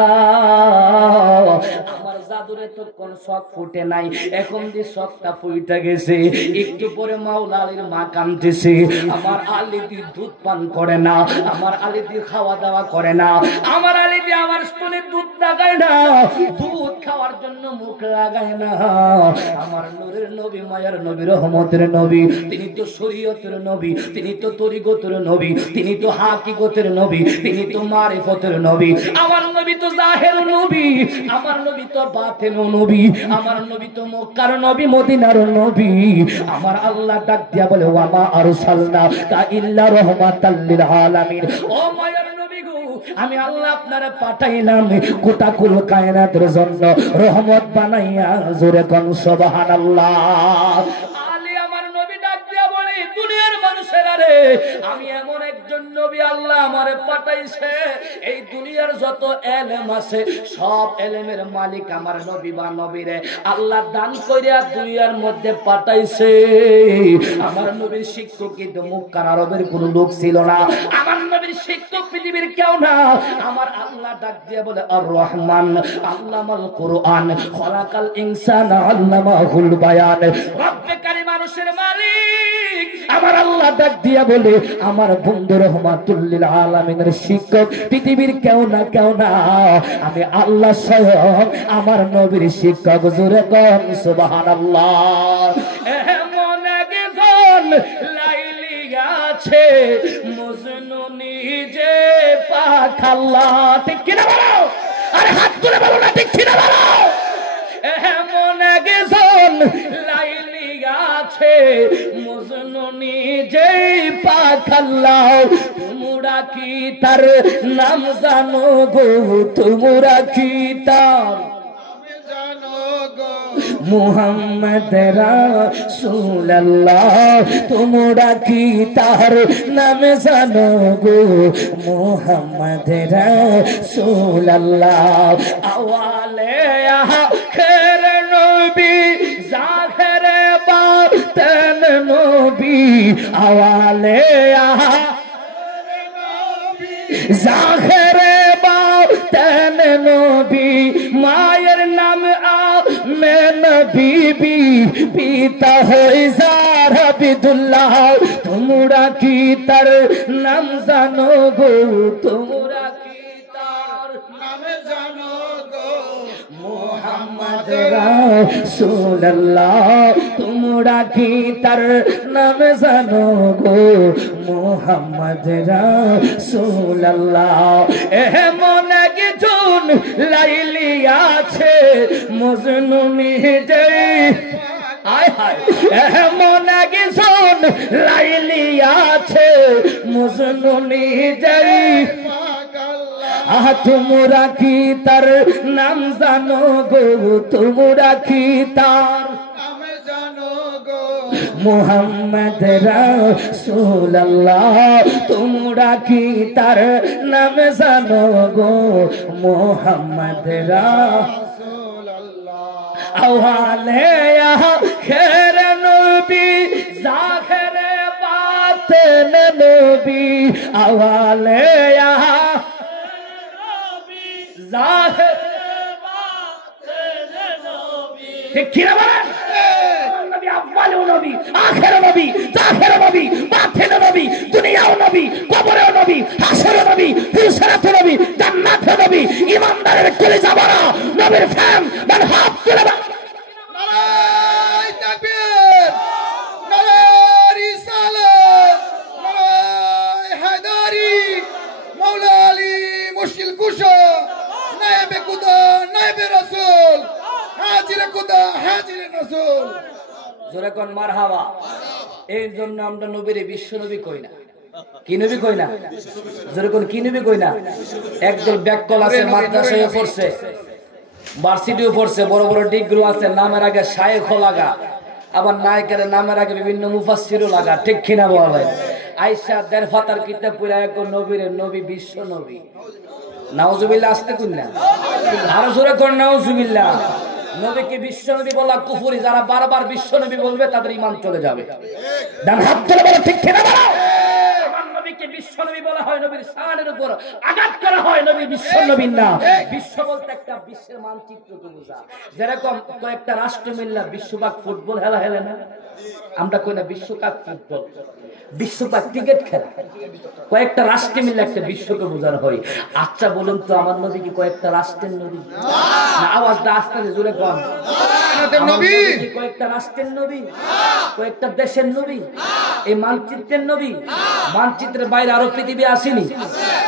আমার জাদুরে তো কোন শখ ফুটে নাই, এখন যে শখটা ফুটে গেছে। একটু পরে মাওলা আলীর মা কাঁদতেছে, আমার আলী দি দুধ পান করে না, আমার আলী দি খাওয়া দাওয়া করে না, আমার আলী দি আমার স্তনে দুধ লাগায় না, দুধ খাওয়ার জন্য মুখ লাগায় না। আমার নূরের নবী, মায়ার নবী, রহমতের নবী, তিনি তো শরীয়তের নবী, তিনি তো তরিকতের নবী, তিনি তো হাকিকতের নবী, তিনি তো মারিফতের নবী। আমার নবী তো জাহের নবী, আমার নবী তো বাতেন নবী, আমার নবী তো মক্কার নবী, মদিনার নবী। আমার আল্লাহ ডাক দিয়া বলে, ওয়া মা আরসালনাকা ইল্লা রাহমাতাল লিল আলামিন। ও মায়ার নবী গো, আমি আল্লাহ আপনারে পাঠাইলাম গোটা কুল কায়নাতের জন্য রহমত বানাইয়া। জোরে কোন সুবহানাল্লাহ। আলী আমার নবী ডাক দিয়া বলে, দুনিয়ার মানুষেরা রে, আমি এমন একজন নবী আল্লাহ আমারে পাঠাইছে, এই দুনিয়ার যত এলেম আছে সব এলেমের মালিক আমার নবী বা নবীরে আল্লাহ দান কইরা দুনিয়ার মধ্যে পাঠাইছে। আমার নবীর শিক্ষক কিন্তু মক্কার আরবের কোন লোক ছিল না, আমার নবীর শিক্ষক পৃথিবীর কেউ না। আমার আল্লাহ ডাক দিয়ে বলে, আর রহমান আল্লামাল কুরআন খলাকাল ইনসানা আল্লামাহুল বায়ান। রব্বে কারীম মানুষের মালিক আমার আল্লাহ ডাক দিয়া বলে, আমার বন্ধু রহমাতুল লিল আলামিনের শিক্ষক পৃথিবীর কেউ না, কেউ না, আমি আল্লাহ স্বয়ং আমার নবীর শিক্ষক। জোরে কোন সুবহানাল্লাহ। এমন একজন লাইলি আছে মজনু নিজে পাখাল্লাহ। ঠিক কিনা বলো? আরে হাত তুলে বলো না, ঠিক কিনা বলো? এমন একজন লাইলি আছে মজনু নিজে পাখাল্লাহ। তোমরা কি তার নাম জানো গো? তোমরা কি তার মুহাম্মদ রাসূলুল্লাহ? তোমরা কি তার নাম জানো গো? মুহাম্মদ রাসূলুল্লাহ। আওয়ালে আখির নবী, জাহিরে বাতিন নবী, আওয়ালে জাহিরে বাতিন নবী, মায়ের নাম আমেনা বিবি, পিতা হয় যারা আবিদুল্লাহ। তোমরা কি তার নাম জানো গো? তোমরা কি তার নাম জানো গো? মুহাম্মদ রাসূলুল্লাহ। তোমরা কি তার নাম জানো গো? মুহাম্মদ রাসূলুল্লাহ। এমন একজন লাইলি আছে মজনু নিজে, আয় হায়, এমন একজন লাইলি আছে মজনু নিজে। তোমরা কি তার নাম জানো গো? তোমরা কি তার নাম জানো গো? মুহাম্মদ রাসূলুল্লাহ। তোমরা কি তার নাম জানো গো? মুহাম্মদ রাসূলুল্লাহ। আওয়ালে আখির নবী, জাহিরে বাতিন নবী, আওয়ালে ঠিক কিনা বলেন? নবী আউয়ালও নবী, আখিরও নবী, জাহিরও নবী, বাতিনও নবী, দুনিয়াও নবী, কবরেও নবী, হাসরেও নবী, ফিরসারাতেও নবী, জান্নাতেও নবী। ইমানদারের কলিজা ভরা নবীর ফ্যান মান হাত তুলে নারায়ে তাকবীর, নারায়ে রিসালাত, নারায়ে হায়দারি, মাওলা আলী মুশকিল কুশা, নায়েবে খুদা, নায়েবে রাসূল, হাজিরে খুদা, হাজিরে রাসূল। জোরে কোন মারহাবা। এই জন্য আমরা নবীর বিশ্ব নবী কই না। কি নবী কই না? জোরে কোন কি নবী কই না? একদল ব্যাককল আছে, মাদ্রাসায় পড়ছে, ভার্সিটিও পড়ছে, বড় বড় ডিগ্রি আছে, নামের আগে শায়েখ লাগা, আবার নায়কের নামের আগে বিভিন্ন মুফাসসিরও লাগা। ঠিক কিনা বলেন? আয়েশা দেড় ফাতার কিতাব পড়া এক নবীর নবী বিশ্ব নবী। নাউজুবিল্লাহ। আসতে কোন না? আরো জোরে কোন নাউজুবিল্লাহ। নবীকে বিশ্ব নবী বলা কুফরি। যারা বারবার বিশ্ব নবী বলবে তাদের ঈমান চলে যাবে। ডান হাত তুলে বলো ঠিক কিনা বলো? আমার নবী নবীকে বিশ্ব নবী বলা হয়, নবীর শানের উপর আঘাত করা হয়, নবী বিশ্ব নবীর না। বিশ্ব বলতে একটা বিশ্বের মানচিত্র তো বোঝা। যেরকম কয়েকটা রাষ্ট্র মিললা বিশ্বকাপ ফুটবল খেলা খেলে না, আমরা কই না বিশ্বকাপ ফুটবল, বিশ্বকাপ ক্রিকেট খেলা, কয়েকটা রাষ্ট্রে মিলে একটা বিশ্বকে বোঝানো হয়। আচ্ছা বলুন তো আমার নবী কি কয়েকটা রাষ্ট্রের নবী? না, আওয়াজটা আস্তে জোরে কম। নবী কয়েকটা রাষ্ট্রের নবী, কয়েকটা দেশের নবী, এই মানচিত্রের নবী। মানচিত্রের বাইরে আরো পৃথিবী আসেনি,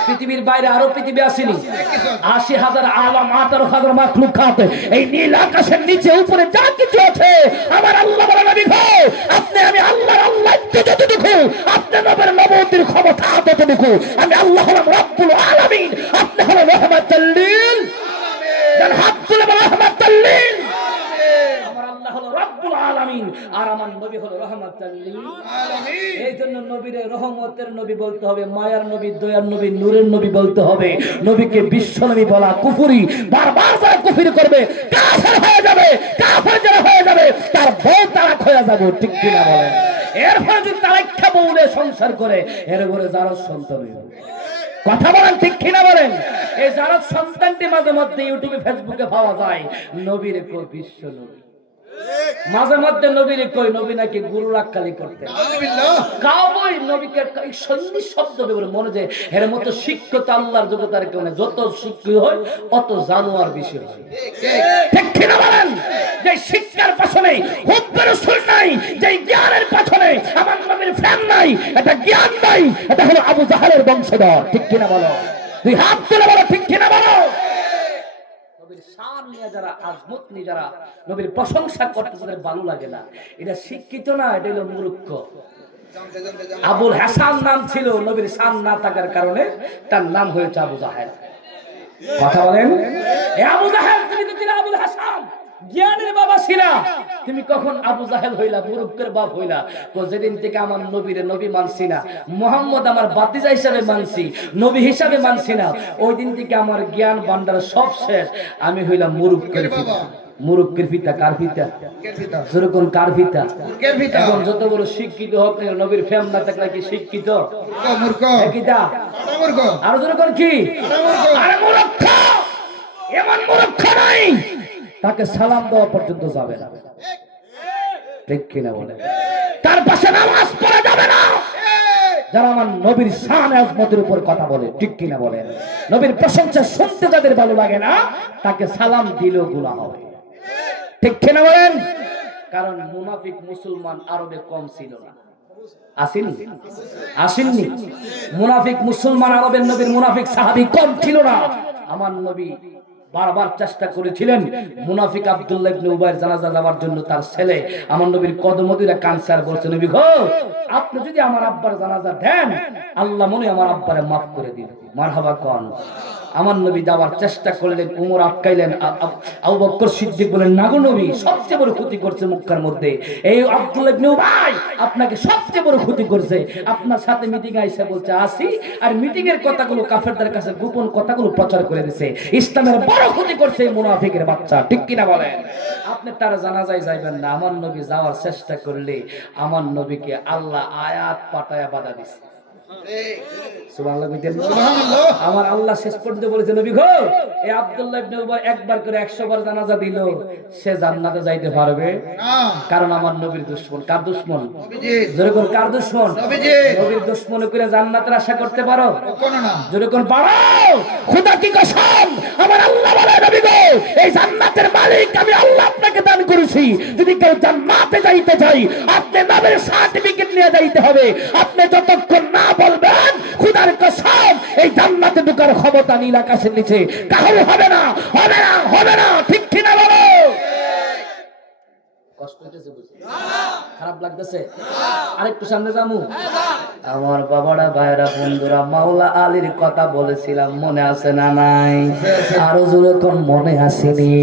পৃথিবীর বাইরে আরো পৃথিবী আসেনি। ৮০,০০০ আলাম ১৮,০০০ মাখলুকাত, এই নীল আকাশের নিচে উপরে যা কিছু আছে আমার আল্লাহ বলে নবী গো, আপনি আমি আল্লাহর আল্লাহ যতটুকু, আপনি নবীর নবুয়তের ক্ষমতা ততটুকু। আমি আল্লাহ হলাম রব্বুল আলামিন, আপনি হলেন রাহমাতুল লিল আলামিন। হাত তুলে বলো রাহমাতুল লিল আলামিন। আমার আল্লাহ হলো রব্বুল আলামিন আর আমার নবী হলো রাহমাতুল লিল আলামিন। এই জন্য নবীরে রহমতের নবী বলতে হবে, মায়ার নবী, দয়ার নবী, নূরের নবী বলতে হবে। নবীকে বিশ্ব নবী বলা কুফরি। বারবার যারা কুফরি করবে কাফের হয়ে যাবে, কাফের যারা হয়ে যাবে তার বউ তালাক হয়ে যাবে, ঠিক কিনা বলেন? এরপরে যদি তালাক বউলে সংসার করে এর উপরে যারা সন্তান কথা বলেন, ঠিক কিনা বলেন? এই যারা সন্তানটি মাঝে মধ্যে ইউটিউবে ফেসবুকে পাওয়া যায়, নবীর কই বিশ্ব নবী, মাঝে মধ্যে নবীর কই নবী নাকি গুরু রাক্কালি করতে কাবই নবীকে সন্নি শব্দ বলে মনে যে এর মতো শিক্ষিত আল্লাহর জগতের কেউ নেই। যত শিক্ষিত হয় অত জানোয়ার বেশি হয়, ঠিক কিনা বলেন? যে শিক্ষার পেছনে হুব্বে রাসূল নাই, যে জ্ঞানের পেছনে আমার নবীর প্রেম নাই, এটা জ্ঞান নাই, এটা হলো আবু জাহেলের বংশধর, ঠিক কিনা বলো? দুই হাত তুলে বলো, ঠিক কিনা বলো? নবীর শান নিয়ে যারা, আজমত নিয়ে যারা নবীর প্রশংসা করতে তাদের ভালো লাগে না, এটা শিক্ষিত না, এটা হলো মূর্খ। আবুল হাসান নাম ছিল, নবীর শান না থাকার কারণে তার নাম হয়েছে আবু জাহেল। কথা বলেন? এ আবু জাহেল, তুমি তো ছিলে আবুল হাসান, জ্ঞানের বাবা ছিলা, তুমি কখন আবু জাহেল হইলা, মূর্খের বাপ হইলা? তো যেদিন থেকে আমার নবীরে নবী মানছি না, মুহাম্মদ আমার বাতিজা হিসাবে মানছি, নবী হিসাবে মানছি না, ওই দিন থেকে আমার জ্ঞান ভান্ডার সব শেষ। আমি হইলাম মূর্খের পিতা। মূর্খের পিতা কার পিতা? যেরকম কার পিতা? এখন যত বড় শিক্ষিত হোক না, নবীর ফেম না থাকলে কি শিক্ষিত? আরো যেরকম কি আরে মূর্খ, এমন মূর্খ নাই তাকে সালাম দেওয়া পর্যন্ত যাবে না, ঠিক কিনা বলে? তার পাশে নামাজ পড়া যাবে না। যারা আমার নবীর শান আজমতের উপর কথা বলে, ঠিক কিনা বলেন? নবীর প্রশংসা শুনতে যাদের ভালো লাগে না, তাকে সালাম দিলেও গুনাহ হবে, ঠিক কিনা বলেন? কারণ মুনাফিক মুসলমান আরবে কম ছিল না, আসেননি? মুনাফিক মুসলমান আরবের নবীর মুনাফিক সাহাবী কম ছিল না। আমার নবী বারবার চেষ্টা করেছিলেন মুনাফিক আব্দুল্লাহ ইবনে উবাইর জানাজা যাওয়ার জন্য। তার ছেলে আমার নবীর কদম ধরে কানসার বলছে, নবী গো, আপনি যদি আমার আব্বার জানাজা দেন, আল্লাহ মনে আমার আব্বারে মাফ করে দিবেন। মারহাবা কোন। আমার নবী যাওয়ার চেষ্টা করলেন, উমর আটকাইলেন, আবু বকর সিদ্দিক বলেন, না গো নবী, সবচেয়ে বড় ক্ষতি করছে মক্কার মধ্যে এই আব্দুল্লাহ ইবনে উবাই, আপনাকে সবচেয়ে বড় ক্ষতি করছে। আপনার সাথে মিটিং আইসা বলছে আসি, আর মিটিং এর কথাগুলো কাফেরদের কাছে গোপন কথাগুলো প্রচার করে দিছে, ইসলামের বড় ক্ষতি করছে এই মুনাফিকের বাচ্চা, ঠিক কিনা বলেন? আপনি তার জানাজায় যাইবেন না। আমার নবী যাওয়ার চেষ্টা করলে আমার নবীকে আল্লাহ আয়াত পাঠায়া বাধা দিছে। আমার আল্লাহ শেষ পর্যন্ত বলেছে, নবী গো, এই আব্দুল্লাহ ইবনে উবাই একবার করে 100 বার জানাজা দিল, সে জান্নাতে যাইতে পারবে না, কারণ আমার নবীর দুশমন। কার দুশমন? যেরকম কার দুশমন? নবীর দুশমন করে জান্নাতের আশা করতে পারো? কখনো না। যেরকম পারো? খোদা কি কসম, আমার আল্লাহ বলে, নবী গো, এই জান্নাতের মালিক আমি আল্লাহ আপনাকে দান করেছি। যদি কেউ জান্নাতে যাইতে চাই, আপনি নবীর সার্টিফিকেট নিয়ে যাইতে হবে। আপনি যতক্ষণ না বলবেন খোদার কসম, এই জান্নাতে ঢোকার ক্ষমতা নীল আকাশের নিচে কারো হবে না, হবে না, হবে না, ঠিক কিনা বলো? কষ্ট হইতেছে বুঝি? খারাপ লাগতেছে? আরেকটু সামনে যামু? আমার বাবারা, ভাইরা, বন্ধুরা, মাওলা আলীর কথা বলেছিলাম, মনে আছে না নাই? আরো জোরে কোন মনে আসেনি?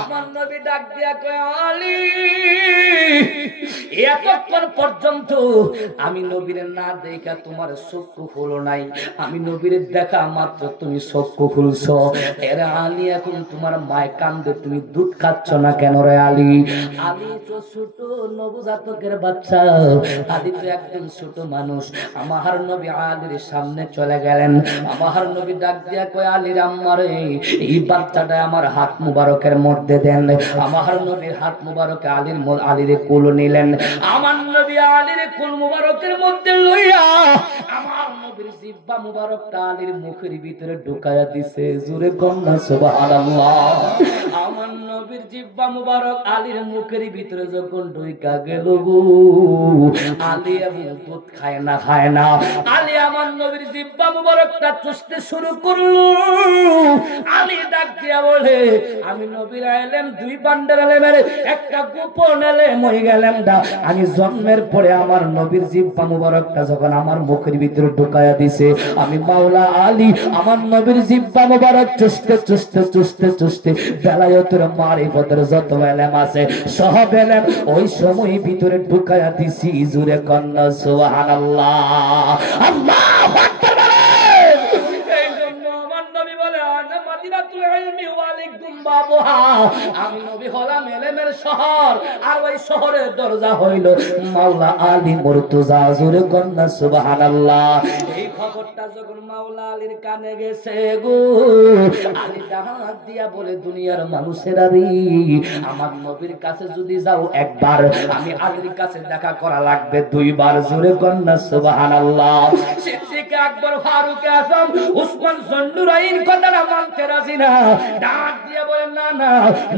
আমার নবী ডাক দিয়া কয়, আলী এতক্ষণ পর্যন্ত আমি নবীরে না দেখা তোমার চক্ষু খুলো নাই, আমি নবীরে দেখা মাত্র তুমি চক্ষু খুলছো। এরা আলী এখন তোমার মায় কান্দে, তুমি দুধ খাচ্ছ না কেন রে আলী? আলী তো ছোট নবজাতকের বাচ্চা, আলী তো একদম ছোট মানুষ। আমার নবী আলীর সামনে চলে গেলেন। আমার নবী ডাক দিয়া কয়, আলীর আম্মারে এই বাচ্চাটা আমার হাত মুবারকের মধ্যে দেন। আমার নবীর হাত মুবারকে আলীর কুল নিলেন। আমার নবী আলীর কুল মুবারকের মধ্যে লইয়া আমার নবীর জিহ্বা মুবারকটা আলীর মুখের ভিতরে ঢুকায়া দিছে। জোরে কন্যা সুবহানাল্লাহ। আমার নবীর জিহ্বা মুবারক আলীর মুখের ভিতরে যখন ঢুকা গেল, আলী এবং দুধ খায় না। আলী আমার নবীর জিহ্বা মুবারকটা চুষতে শুরু করলো। আলী ডাক দিয়া বলে, আমি নবীর আলেম দুই বান্ডার আলেমের একটা গোপন আলেম হয়ে গেলাম। আমি জন্মের পরে আমার নবীর জিহ্বা মুবারকটা যখন আমার মুখের ভিতরে ঢুকায়া দিছে, আমি মাওলা আলী আমার নবীর জিহ্বা মুবারক চুষতে বেলায়েতের মারিফতের যত আলেম আছে সব আলেম ওই সময় ভিতরে ঢুকায়া দিছি। জোরে কন্না সুবহানাল্লাহ। আল্লাহু আকবার বলেন। এই জন্য আমার নবী বলে, আনা মাদিনাতুল ইলমি ওয়ালাইকুম বাবুহা, আমি নবী হলাম ইলমের শহর, আর ওই শহরের দরজা হইল মাওলা আলী মুর্তজা। জোরে কন্না সুবহানাল্লাহ। এই খবরটা যখন মাওলা আলীর কানে গেছে গো, আলী ডাক দিয়া বলে, দুনিয়ার মানুষেরা রে, আমার নবীর কাছে যদি যাও একবার, আমি আলীর কাছে দেখা করা লাগবে দুইবার। জোরে কন্না সুবহানাল্লাহ। সিদ্দিক আকবর, ফারুক আজম, উসমান জন্নুরাইন কথাটা মানতে রাজি না। ডাক দিয়া বলে, না না,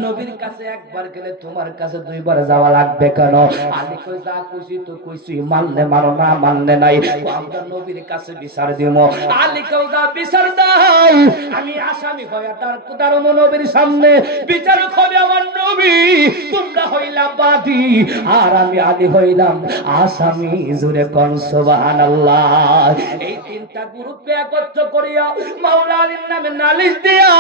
নবীর কাছে একবার গেলে তোমার কাছে দুইবার যাওয়া লাগবে কেন? আলী কই, যা কইছি তো কইছি, মানলে মানো, না মানলে নাই, আমরা নবীর কাছে বিচার দিব। আলী কই, যা বিচার দাও, আমি আসামি হইয়া তার নবীর সামনে বিচারক হবে আমার নবী, তোমরা হইলা বাদী আর আমি আলী হইলাম আসামি। জোরে কোন সুবহানাল্লাহ। এই তিনটা গ্রুপকে একত্র করিয়া মাওলা আলীর নামে নালিশ দিয়া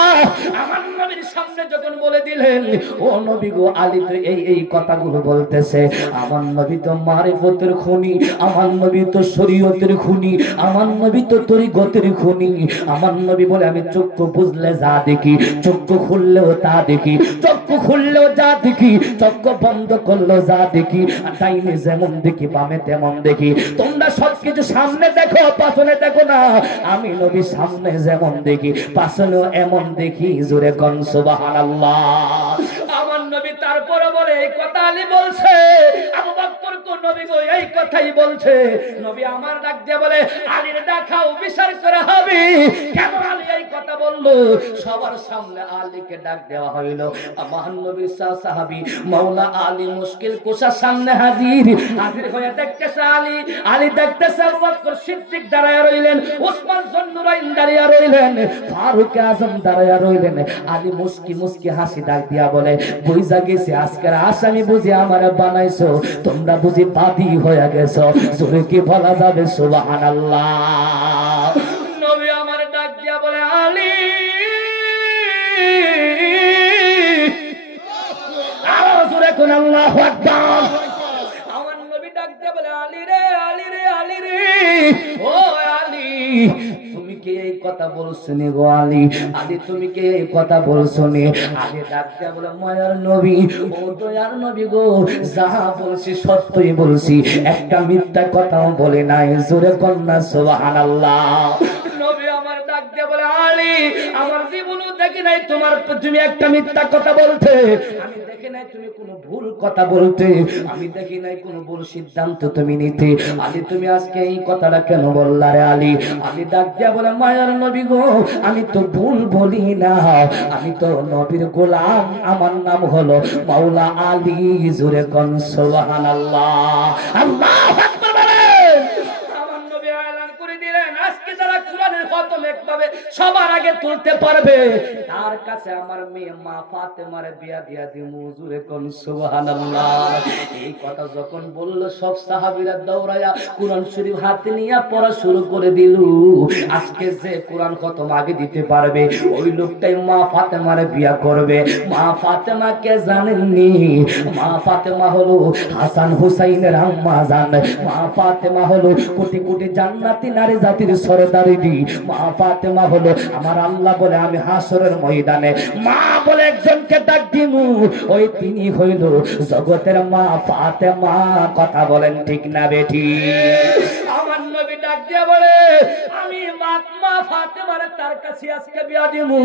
আমার নবীর সামনে যখন বলে দিলেন, ও নবী গো, আলী তো এই কথাগুলো বলতেছে, আমার নবী তো মারিফতের খুনি, আমার নবী তো শরীয়তের খুনি, আমার নবী তো তরিকতের খুনি। আমার নবী বলে, আমি চক্ষু বুঝলে যা দেখি, চক্ষু খুললেও তা দেখি, চক্ষু খুললেও যা দেখি, চক্ষু বন্ধ করলেও যা দেখি, ডাইনে যেমন দেখি বামে তেমন দেখি। তোমরা সবকিছু সামনে দেখো, পাছনে দেখো না। আমি নবী সামনে যেমন দেখি, পাছনেও এমন দেখি। জোরে কোন সুবহানাল্লাহ। আমার নবী তারপরে বলে, এই কথা আলী বলছে, আবু বকর কো নবী গো এই কথাই বলছে। নবী আমার ডাক দিয়ে বলে, আলীর দেখাও বিচার করে হবে। কেন আলী এই কথা বললো? সবার সামনে আলীকে ডাক দেওয়া হইল। আমার নবীর সাহাবী মাওলা আলী মুশকিল কুশার সামনে হাজির হয়ে দেখতেছে আলী দেখতেছে আবু বকর সিদ্দিক দাঁড়ায় রইলেন, উসমান জন্নুরাইন দাঁড়িয়ে রইলেন, ফারুক আজম দাঁড়ায় রইলেন। আলী মুস্কি হাসি ডাক দিয়া বলে, বুঝা গেছে আজকের আসামি বুঝি আমার বানাইছো, তোমরা বুঝি বাদী হয়ে গেছো। জোরে কি বলা যাবে সুবহানাল্লাহ। নবী আমার ডাক দিয়া বলে, আলী জোরে কোন আল্লাহু আকবার। আমার নবী ডাক দিয়া বলে, আলী রে, আলী রে, আলী রে, ও আলী, তুমি কে এই কথা বলছো নি গো আলী? আলী তুমি কে এই কথা বলছো নি? আলী ডাক দিয়া বলে, মায়ার নবী, ও দয়ার নবী গো, যা বলছি সত্যই বলছি, একটা মিথ্যা কথাও বলি নাই। জোরে কন্যা সুবহানাল্লাহ। নবী আমার ডাক দিয়া বলে, আলী আমার জীবনও দেখি নাই তুমি একটা মিথ্যা কথা বলতে, আমি দেখি নাই তুমি কোনো ভুল কথা বলতে, আমি দেখি নাই কোনো ভুল সিদ্ধান্ত তুমি নিতে। আলী তুমি আজকে এই কথাটা কেন বললা রে আলী? আলী ডাক দিয়া বলে, মায়ার নবী গো, আমি তো ভুল বলি না, আমি তো নবীর গোলাম, আমার নাম হলো মাওলা আলী। জোরে কোন সুবহানাল্লাহ। আল্লাহু আকবার বলেন। আমার নবী এলান করে দিলেন, আজকে যারা কোরআনের খতম একবার হবে সবার আগে তুলতে পারবে তার কাছে আমার মেয়ে মা ফাতেমার বিয়া দিয়া দিমু হুজুরে কোন সুবহানাল্লাহ। এই কথা যখন বলল সব সাহাবীরা দৌড়ায়া কোরআন শরীফ হাতে নিয়ে পড়া শুরু করে দিল। আজকে যে কোরআন খতম আগে দিতে পারবে ওই লোকটাই মা ফাতেমার বিয়া করবে। মা ফাতেমা কে জানেননি? মা ফাতেমা হলো হাসান হুসাইনের আম্মা জান। মা ফাতেমা হলো কোটি কোটি জান্নাতি নারী জাতির সরদারিনী। মা ফাতেমা হলো আমার আল্লাহ বলে আমি হাসরের ময়দানে মা বলে একজনকে ডাক দিমু ওই তিনি হইল জগতের মা ফাতেমা। কথা বলেন ঠিক না বেঠি? আমার নবী ডাক দিয়ে বলে আমি মা ফাতেমার তার কাছে আজকে বিয়া দিমু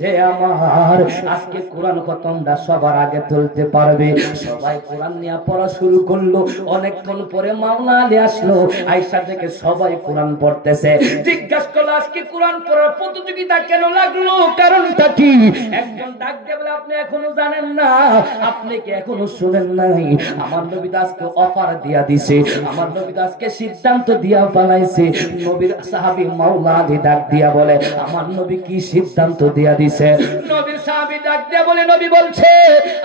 যে আমার আজকে কোরআন খতমটা সবার আগে তুলতে পারবে। সবাই কোরআন নিয়ে পড়া শুরু করলো। অনেকক্ষণ পরে মাওলা আলী আসলো। আয়েশা থেকে সবাই কোরআন পড়তেছে। জিজ্ঞাসা করলো আজকে কোরআন পড়ার প্রতিযোগিতা কেন লাগলো, কারণটা কি? একজন ডাক দিয়ে বলে আপনি এখনো জানেন না, আপনি কি এখনো শুনেন নাই? আমার নবী আজকে অফার দিয়া দিছে, আমার নবী আজকে সিদ্ধান্ত দিয়া বানাইছে। নবীর সাহাবী মাওলা আলী ডাক দিয়া বলে আমার নবী কি সিদ্ধান্ত দিয়া দিছে? নবীর সাহাবী ডাক দিয়া বলে নবী বলছে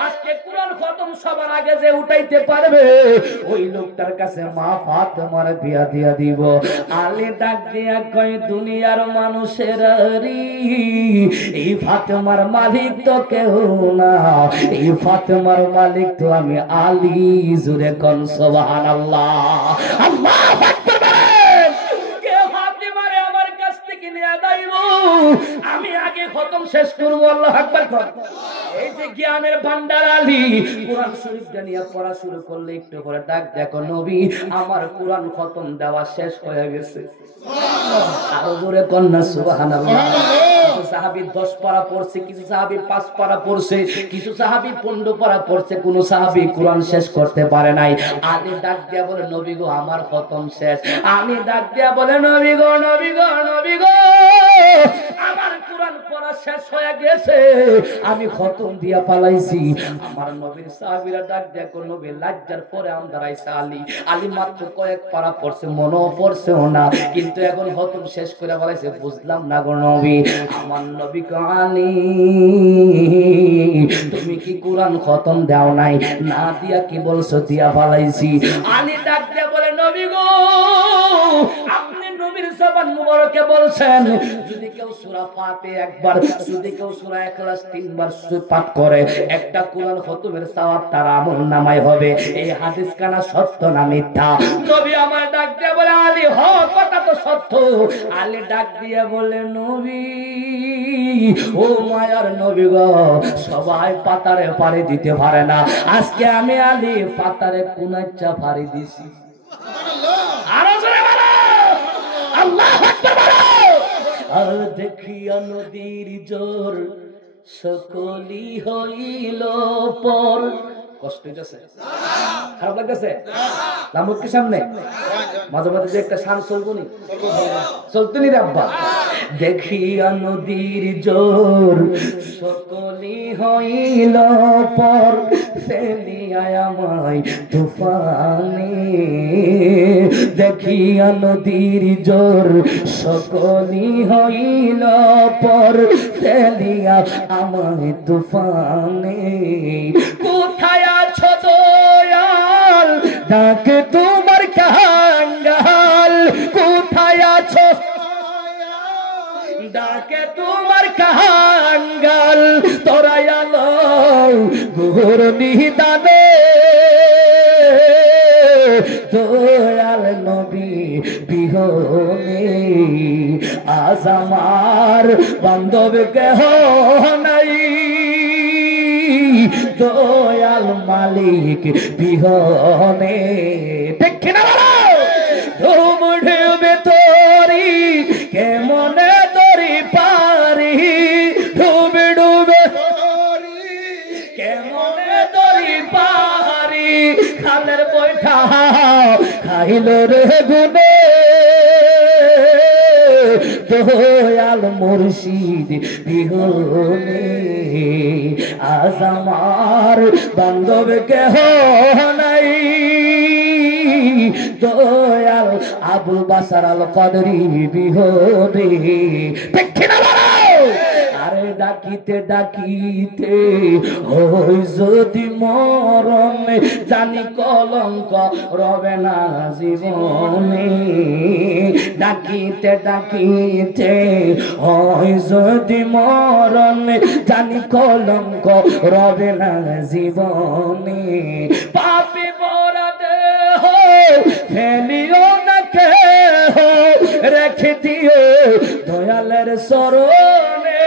আজকে কোরআন খতম সবার আগে যে উঠাইতে পারবে ওই লোকটার কাছে মা ফাতেমার বিয়া দিয়া দিব। আলী ডাক দিয়া কয় দুনিয়ার মানুষের এই ফাতেমার মালিক তো কেউ না, এই ফাতেমার মালিক তো আমি আলী। জুরে কোন সুবহানাল্লাহ। আল্লাহু আকবার। কে ফাতেমারে আমার কাছ থেকে নিয়ে যাইব আমি আগে খতম শেষ করব। আল্লাহু আকবার কর। এই যে জ্ঞানের ভান্ডার আলী কোরআন শরীফ নিয়ে পড়া শুরু করলে একটু পরে ডাক দেখো নবী আমার কোরআন খতম দেওয়া শেষ হয়ে গেছে। আরো জোরে কন্যা সুবহানাল্লাহ। কিছু সাহাবী 10 পারা পড়ছে, কিছু সাহাবী 5 পারা পড়ছে, কিছু সাহাবী 15 পারা পড়ছে, কোন সাহাবী কোরআন শেষ করতে পারে নাই। আলী ডাক দিয়া বলে নবী গো আমার খতম শেষ। আলী ডাক দিয়া বলে নবী গো নবী গো নবী গো আমার কোরআন পড়া শেষ হয়ে গেছে, আমি খতম দিয়া পালাইছি। আমার নবীর সাহাবীরা ডাক দিয়া কো নবী লজ্জার পরে আমরা আইসা আলী। আলী মাত্র কয়েক পারা পড়ছে, মনও পড়ছেও না, কিন্তু এখন খতম শেষ করে পালাইছে। বুঝলাম না গো নবী। আমার নবী কো আলী তুমি কি কোরআন খতম দাও নাই? না দিয়া কি বলছো দিয়া পালাইছি। আলী ডাক দিয়া বলে নবী গো আপনি নবীর জবান মুবারকে বলছেন যদি কেউ সূরা ফাতিহা একবার, যদি কেউ সূরা ইখলাস 3 বার পাঠ করে একটা কোরআন খতমের সওয়াব তার আমলনামায় হবে। এই হাদিস কানা সত্য না মিথ্যা? নবী আমার ডাক দিয়ে বলে আলী হ কথা তো সত্য। আলী ডাক দিয়ে বলে নবী ও মায়ার নবী গো সবাই পাতারে পাড়ি দিতে পারে না, আজকে আমি আলী পাতারে কোনাচ্চা পাড়ি দিছি। আরো জোরে বলো আল্লাহু আকবার বলো। আর দেখিয়া নদীর জোর সকলি হইল পর। কষ্ট হইতেছে? খারাপ লাগতেছে? লামুক কি সামনে মাঝে মাঝে যে একটা শান চলবনি চলতনি রে আব্বা। দেখিয়া নদীর জোর সকলি হইল পর ফেলিয়া আমায় তুফানে। দেখিয়া নদীর জোর সকলি হইল পর ফেলিয়া আমায় তুফানে। কোথায় আছো দয়াল ডাক তোমার কাঙ্গাল, কোথায় আছো ডাকে তোমার কাঙ্গাল, তোরা আলো ঘোর নিদানে। দয়াল নবী বিহনে আজ আমার বান্ধব কেহ নাই, দয়াল মালিক বিহনে। দেখে না ধুম ঢেউবে তোরি কেমনে তোরি পারি, ডুবে ডুবে কেমনে তোরি পারি, খালের বৈঠা খাইল রে গুনে। দয়াল মুর্শিদ বিহনে আজ আমার বান্ধব কেহ নাই, দয়াল আবুল বাসার আল কদরি বিহরে পেক্ষিনা আরে ডাকিতে ডাকিতে হই যদি মরণ জানি কলঙ্ক রবে না জীবনে ডাকিতে ডাকিতে হই যদি মরণ জানি কলঙ্ক রবে না জীবনে পাপে ভরা দেহ ফেলিও না কেহ রেখে দিও দয়ালের শরণে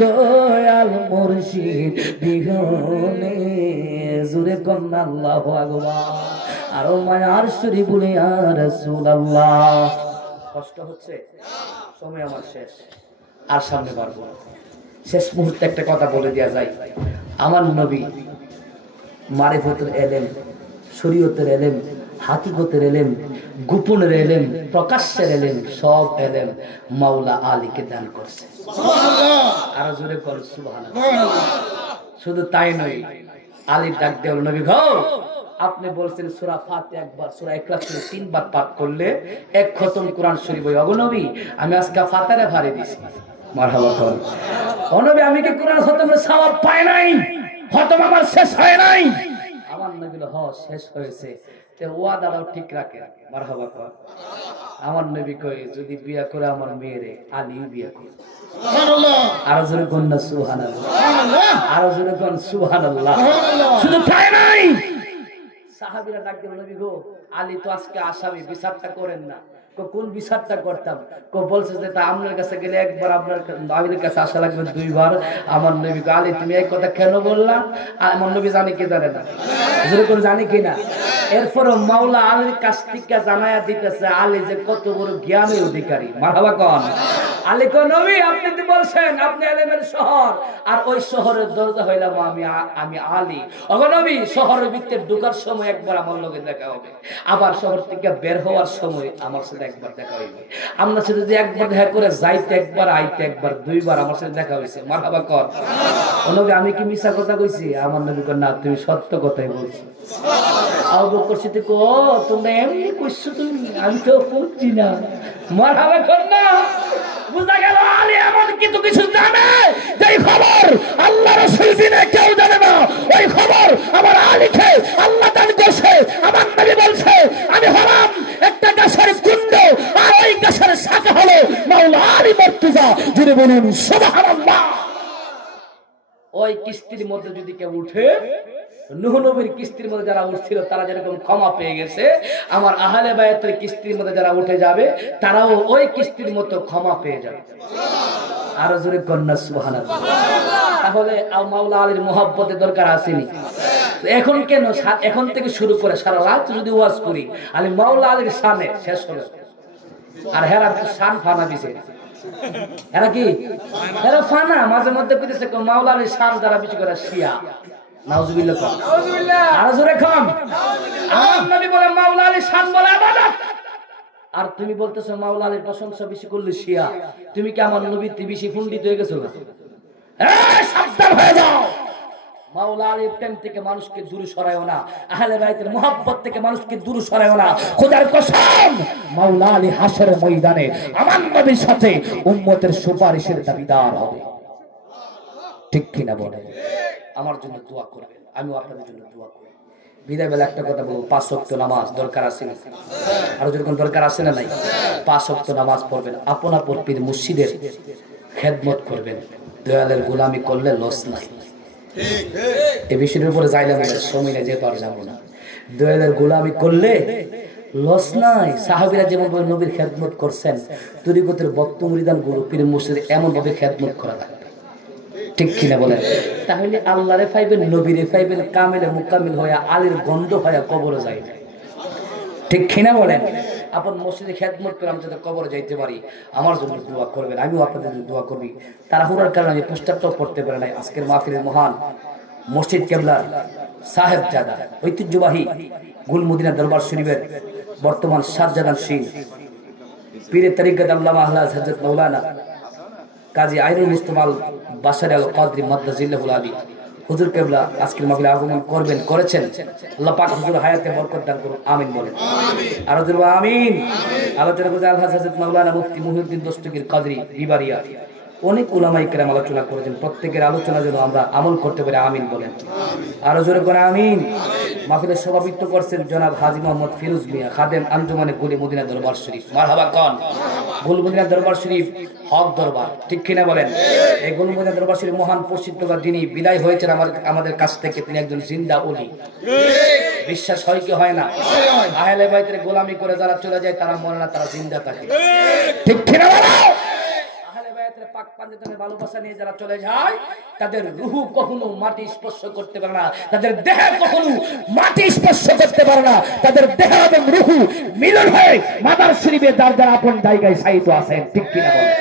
দয়াল মুর্শিদ বিহনে জুরে কন্যা আল্লাহু আকবার আরো মায়ার শরী বলে ইয়া রাসূলুল্লাহ কষ্ট হচ্ছে সময় আমার শেষ আর সামনে পারবো শেষ মুহূর্তে একটা কথা বলে দেয়া যায় আমার নবী মারিফতের এলেম শরীয়তের এলেম হাকিকতের এলেম গোপনের এলেম প্রকাশ্যের এলেম সব এলেম মাওলা আলীকে দান করছে আরো জোরে কর সুবহানাল্লাহ শুধু তাই নয় আলী ডাক দেওয়ার নবী গো আপনি বলছেন সূরা ফাতিহা একবার সূরা ইখলাস 3 বার পাঠ করলে এক খতম কোরআন শরীফ হয় ওগো নবী আমি আজকে ফাতিহা ভারে দিছি মারহাবা কর ও নবী আমি কি কোরআন খতমের সওয়াব পাই নাই খতম আমার শেষ হয় নাই আমার নবী হ শেষ হয়েছে তে ওয়াদাটাও ঠিক রাখে মারহাবা কর আমার নবী কই যদি বিয়া করে আমার মেয়েরে আলী বিয়া করে সুবহানাল্লাহ আর জোরে কোন না সুবহানাল্লাহ সুবহানাল্লাহ আর জোরে কোন সুবহানাল্লাহ শুধু তাই নাই সাহাবীরা ডাক দিল নবী গো আলী তো আজকে আসামি বিচারটা করেন না কোন বিচারটা করতাম বলছে যে তা আপনার কাছে গেলে একবার আপনার নবীর কাছে আসা লাগবে দুইবার আমার নবী আলী তুমি এই কথা কেন বললাম আমার নবী জানে কি জানে না যেরকম জানে কি না এরপর মাওলা আলীর কাছ থেকে জানায়া দিতেছে আলী যে কত বড় জ্ঞানের অধিকারী মারহাবা কোন আলী কোন নবী আপনি তো বলছেন আপনি এলেমের শহর আর ওই শহরের দরজা হইলাম আমি আলী ওগো নবী শহরের ভিতরে ঢোকার সময় একবার আমার লগে দেখা হবে আবার শহর থেকে বের হওয়ার সময় আমার সাথে একবার দেখা হইবে আমরা সাথে যে একবার দেখা করে যাইতে একবার আইতে একবার দুইবার আমার সাথে দেখা হইছে মারহাবা কর ও নবী আমি কি মিছা কথা কইছি আমার নবী কর না তুমি সত্য কথাই বলছো আবু বকর সিদ্দিক কো তোমরা এমনি কইছো তুমি আমি তো বুঝছি না মারহাবা কর না বুঝা গেল আলী এমন কিছু জানে যেই খবর আল্লাহ রাসূল বিনা কেউ জানে না ওই খবর আমার আলীকে আল্লাহ দান করেছে আমার নবী বলছে আমি হলাম একটা গাছের কুণ্ড আর ওই গাছের শাখা হলো মাওলা আলী মুর্তজা যিনি বলুন সুবহানাল্লাহ ওই কিস্তির মধ্যে যদি কেউ উঠে নূহ নবীর কিস্তির মধ্যে যারা উঠছিল তারা যেরকম ক্ষমা পেয়ে গেছে আমার আহলে বায়াতের কিস্তির মধ্যে যারা উঠে যাবে তারাও ওই কিস্তির মতো ক্ষমা পেয়ে যাবে আরো জোরে কন্যা সুবহানাল্লাহ তাহলে মাওলা আলীর মহব্বতের দরকার আসেনি এখন কেন এখন থেকে শুরু করে সারা রাত যদি ওয়াজ করি আলী মাওলা আলীর শানে শেষ হলো আর হেরা শান ফানা দিছে এরা কি এরা ফানা মাঝে মধ্যে কইতেছে মাওলা আলীর শান যারা বেশি করে শিয়া নাউজুবিল্লাহ নাউজুবিল্লাহ আর জোরে খান আমার নবী বলে মাওলা আলী শান বলে ইবাদত আর তুমি বলতেছো মাওলা আলীর প্রশংসা বেশি করলে শিয়া তুমি কি আমার নবীর থেকে বেশি পণ্ডিত হয়ে গেছো না এই সাবধান হয়ে যাও মাওলা আলীর প্রেম থেকে মানুষকে দূরে সরায়ও না আহলে বাইতের মুহাব্বত থেকে মানুষকে দূরে সরায়ও না খোদার কসম মাওলা আলী হাশরের ময়দানে আমার নবীর সাথে উম্মতের সুপারিশের দাবিদার হবে ঠিক কি না বলেন আমার জন্য দোয়া করবেন আমিও আপনাদের জন্য দোয়া করি বিদায় বেলা একটা কথা বলবো 5 ওয়াক্ত নামাজ দরকার আছে না আর যখন দরকার আছে না নাই 5 ওয়াক্ত নামাজ পড়বেন আপন আপন পীর মুর্শিদের খেদমত করবেন দয়ালের গোলামি করলে লস নাই ঠিক এই বিষয়ের উপরে যাইলাম সময় না যেতে আর যাবো না দয়ালের গোলামি করলে লস নাই সাহাবীরা যেমন ভাবে নবীর খেদমত করছেন তরিকতের বক্ত মুরিদান গুরু পীর মুর্শিদের এমন ভাবে খেদমত করা লাগবে ঠিক কিনা বলেন তাহলে আল্লাহরে পাইবেন নবীরে পাইবেন কামেলে মুকাম্মিল হইয়া আলীর গন্ধ হইয়া কবরে যাইবে ঠিক কিনা বলেন আপন মসজিদে খেদমত করে আমি যাতে কবরে যাইতে পারি আমার জন্য দোয়া করবেন আমিও আপনাদের জন্য দোয়া করবি তাড়াহুড়ার কারণে আমি পোস্টারটাও পড়তে পারি নাই আজকের মাহফিলের মহান মসজিদ কেবলার সাহেবজাদা ঐতিহ্যবাহী গুল মদিনা দরবার শরীফের বর্তমান শাহজালাল সিং পীরে তরিকত আল্লামা আহলাজ হযরত মাওলানা কাজী আইনুল মুস্তাফা বাশার আল কাদরি মাদ্দাজিল্লাহুল আলী হুজুর কেবলা আজকের মাহফিলে আগমন করবেন, করেছেন। আল্লাহ পাক হুজুর হায়াতে বরকত দান করুন, আমিন বলেন। আরো জোরে আমিন। আলোচনা করতে আলহাজ হযরত মাওলানা মুফতি মুহিউদ্দিন দস্তগীর কাদরি বিবারিয়া অনেক উলামায়ে কেরাম আলোচনা করেছেন। প্রত্যেকের আলোচনা যেন আমরা আমল করতে পারি, আমিন বলেন। আরো জোরে করে আমিন। মাহফিলের সভাপতিত্ব করছেন জনাব হাজী মোহাম্মদ ফিরোজ মিয়া, খাদেম আঞ্জুমানে গুলি মদিনা দরবার শরীফ। মারহাবা কোন গুল মদিনা দরবার শরীফ হক দরবার, ঠিক কিনা বলেন? এই গুল মদিনা দরবার শরীফ মহান প্রসিদ্ধ যিনি বিদায় হয়েছেন আমাদের কাছ থেকে, তিনি একজন জিন্দা ওলি। বিশ্বাস হয় কি হয় না? আহলে বাইতের গোলামি করে যারা চলে যায় তারা মরে না, তারা জিন্দা থাকে, ঠিক কিনা বলো? আহলে বাইতের পাক পাঞ্জাতনের ভালোবাসা নিয়ে যারা চলে যায় তাদের রূহ কখনো মাটি স্পর্শ করতে পারে না, তাদের দেহ কখনো মাটি স্পর্শ করতে পারে না, তাদের দেহ এবং রূহ মিলন হয়ে মাদার শরীফে যার যার আপন জায়গায় শায়িত আছেন, ঠিক কিনা বলেন?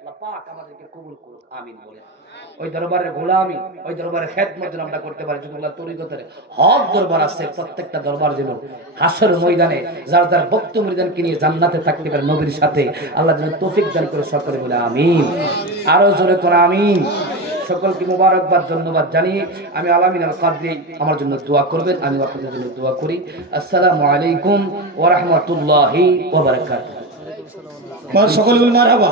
আল্লাহ পাক আমাদেরকে কবুল করুক, আমিন বলেন। ওই দরবারের গোলামি, ওই দরবারের খেদমত যেন আমরা করতে পারি। যেগুলো তরিকতের হক দরবার আছে, প্রত্যেকটা দরবার যেন হাসর ময়দানে যার যার বক্তব্য ময়দানকে নিয়ে জান্নাতে থাকতে পারে নবীর সাথে। আল্লাহ যেন তৌফিক দান করে সকলে বলে আমিন। আরো জোরে করে আমিন। সকলকে মুবারকবাদ, ধন্যবাদ জানিয়ে আমি আলামিন আল কাদরি আমার জন্য দোয়া করবেন, আমি আপনাদের জন্য দোয়া করি। আসসালামু আলাইকুম ওয়া রাহমাতুল্লাহি ওয়া বারাকাতুহু। সকলে মারহাবা।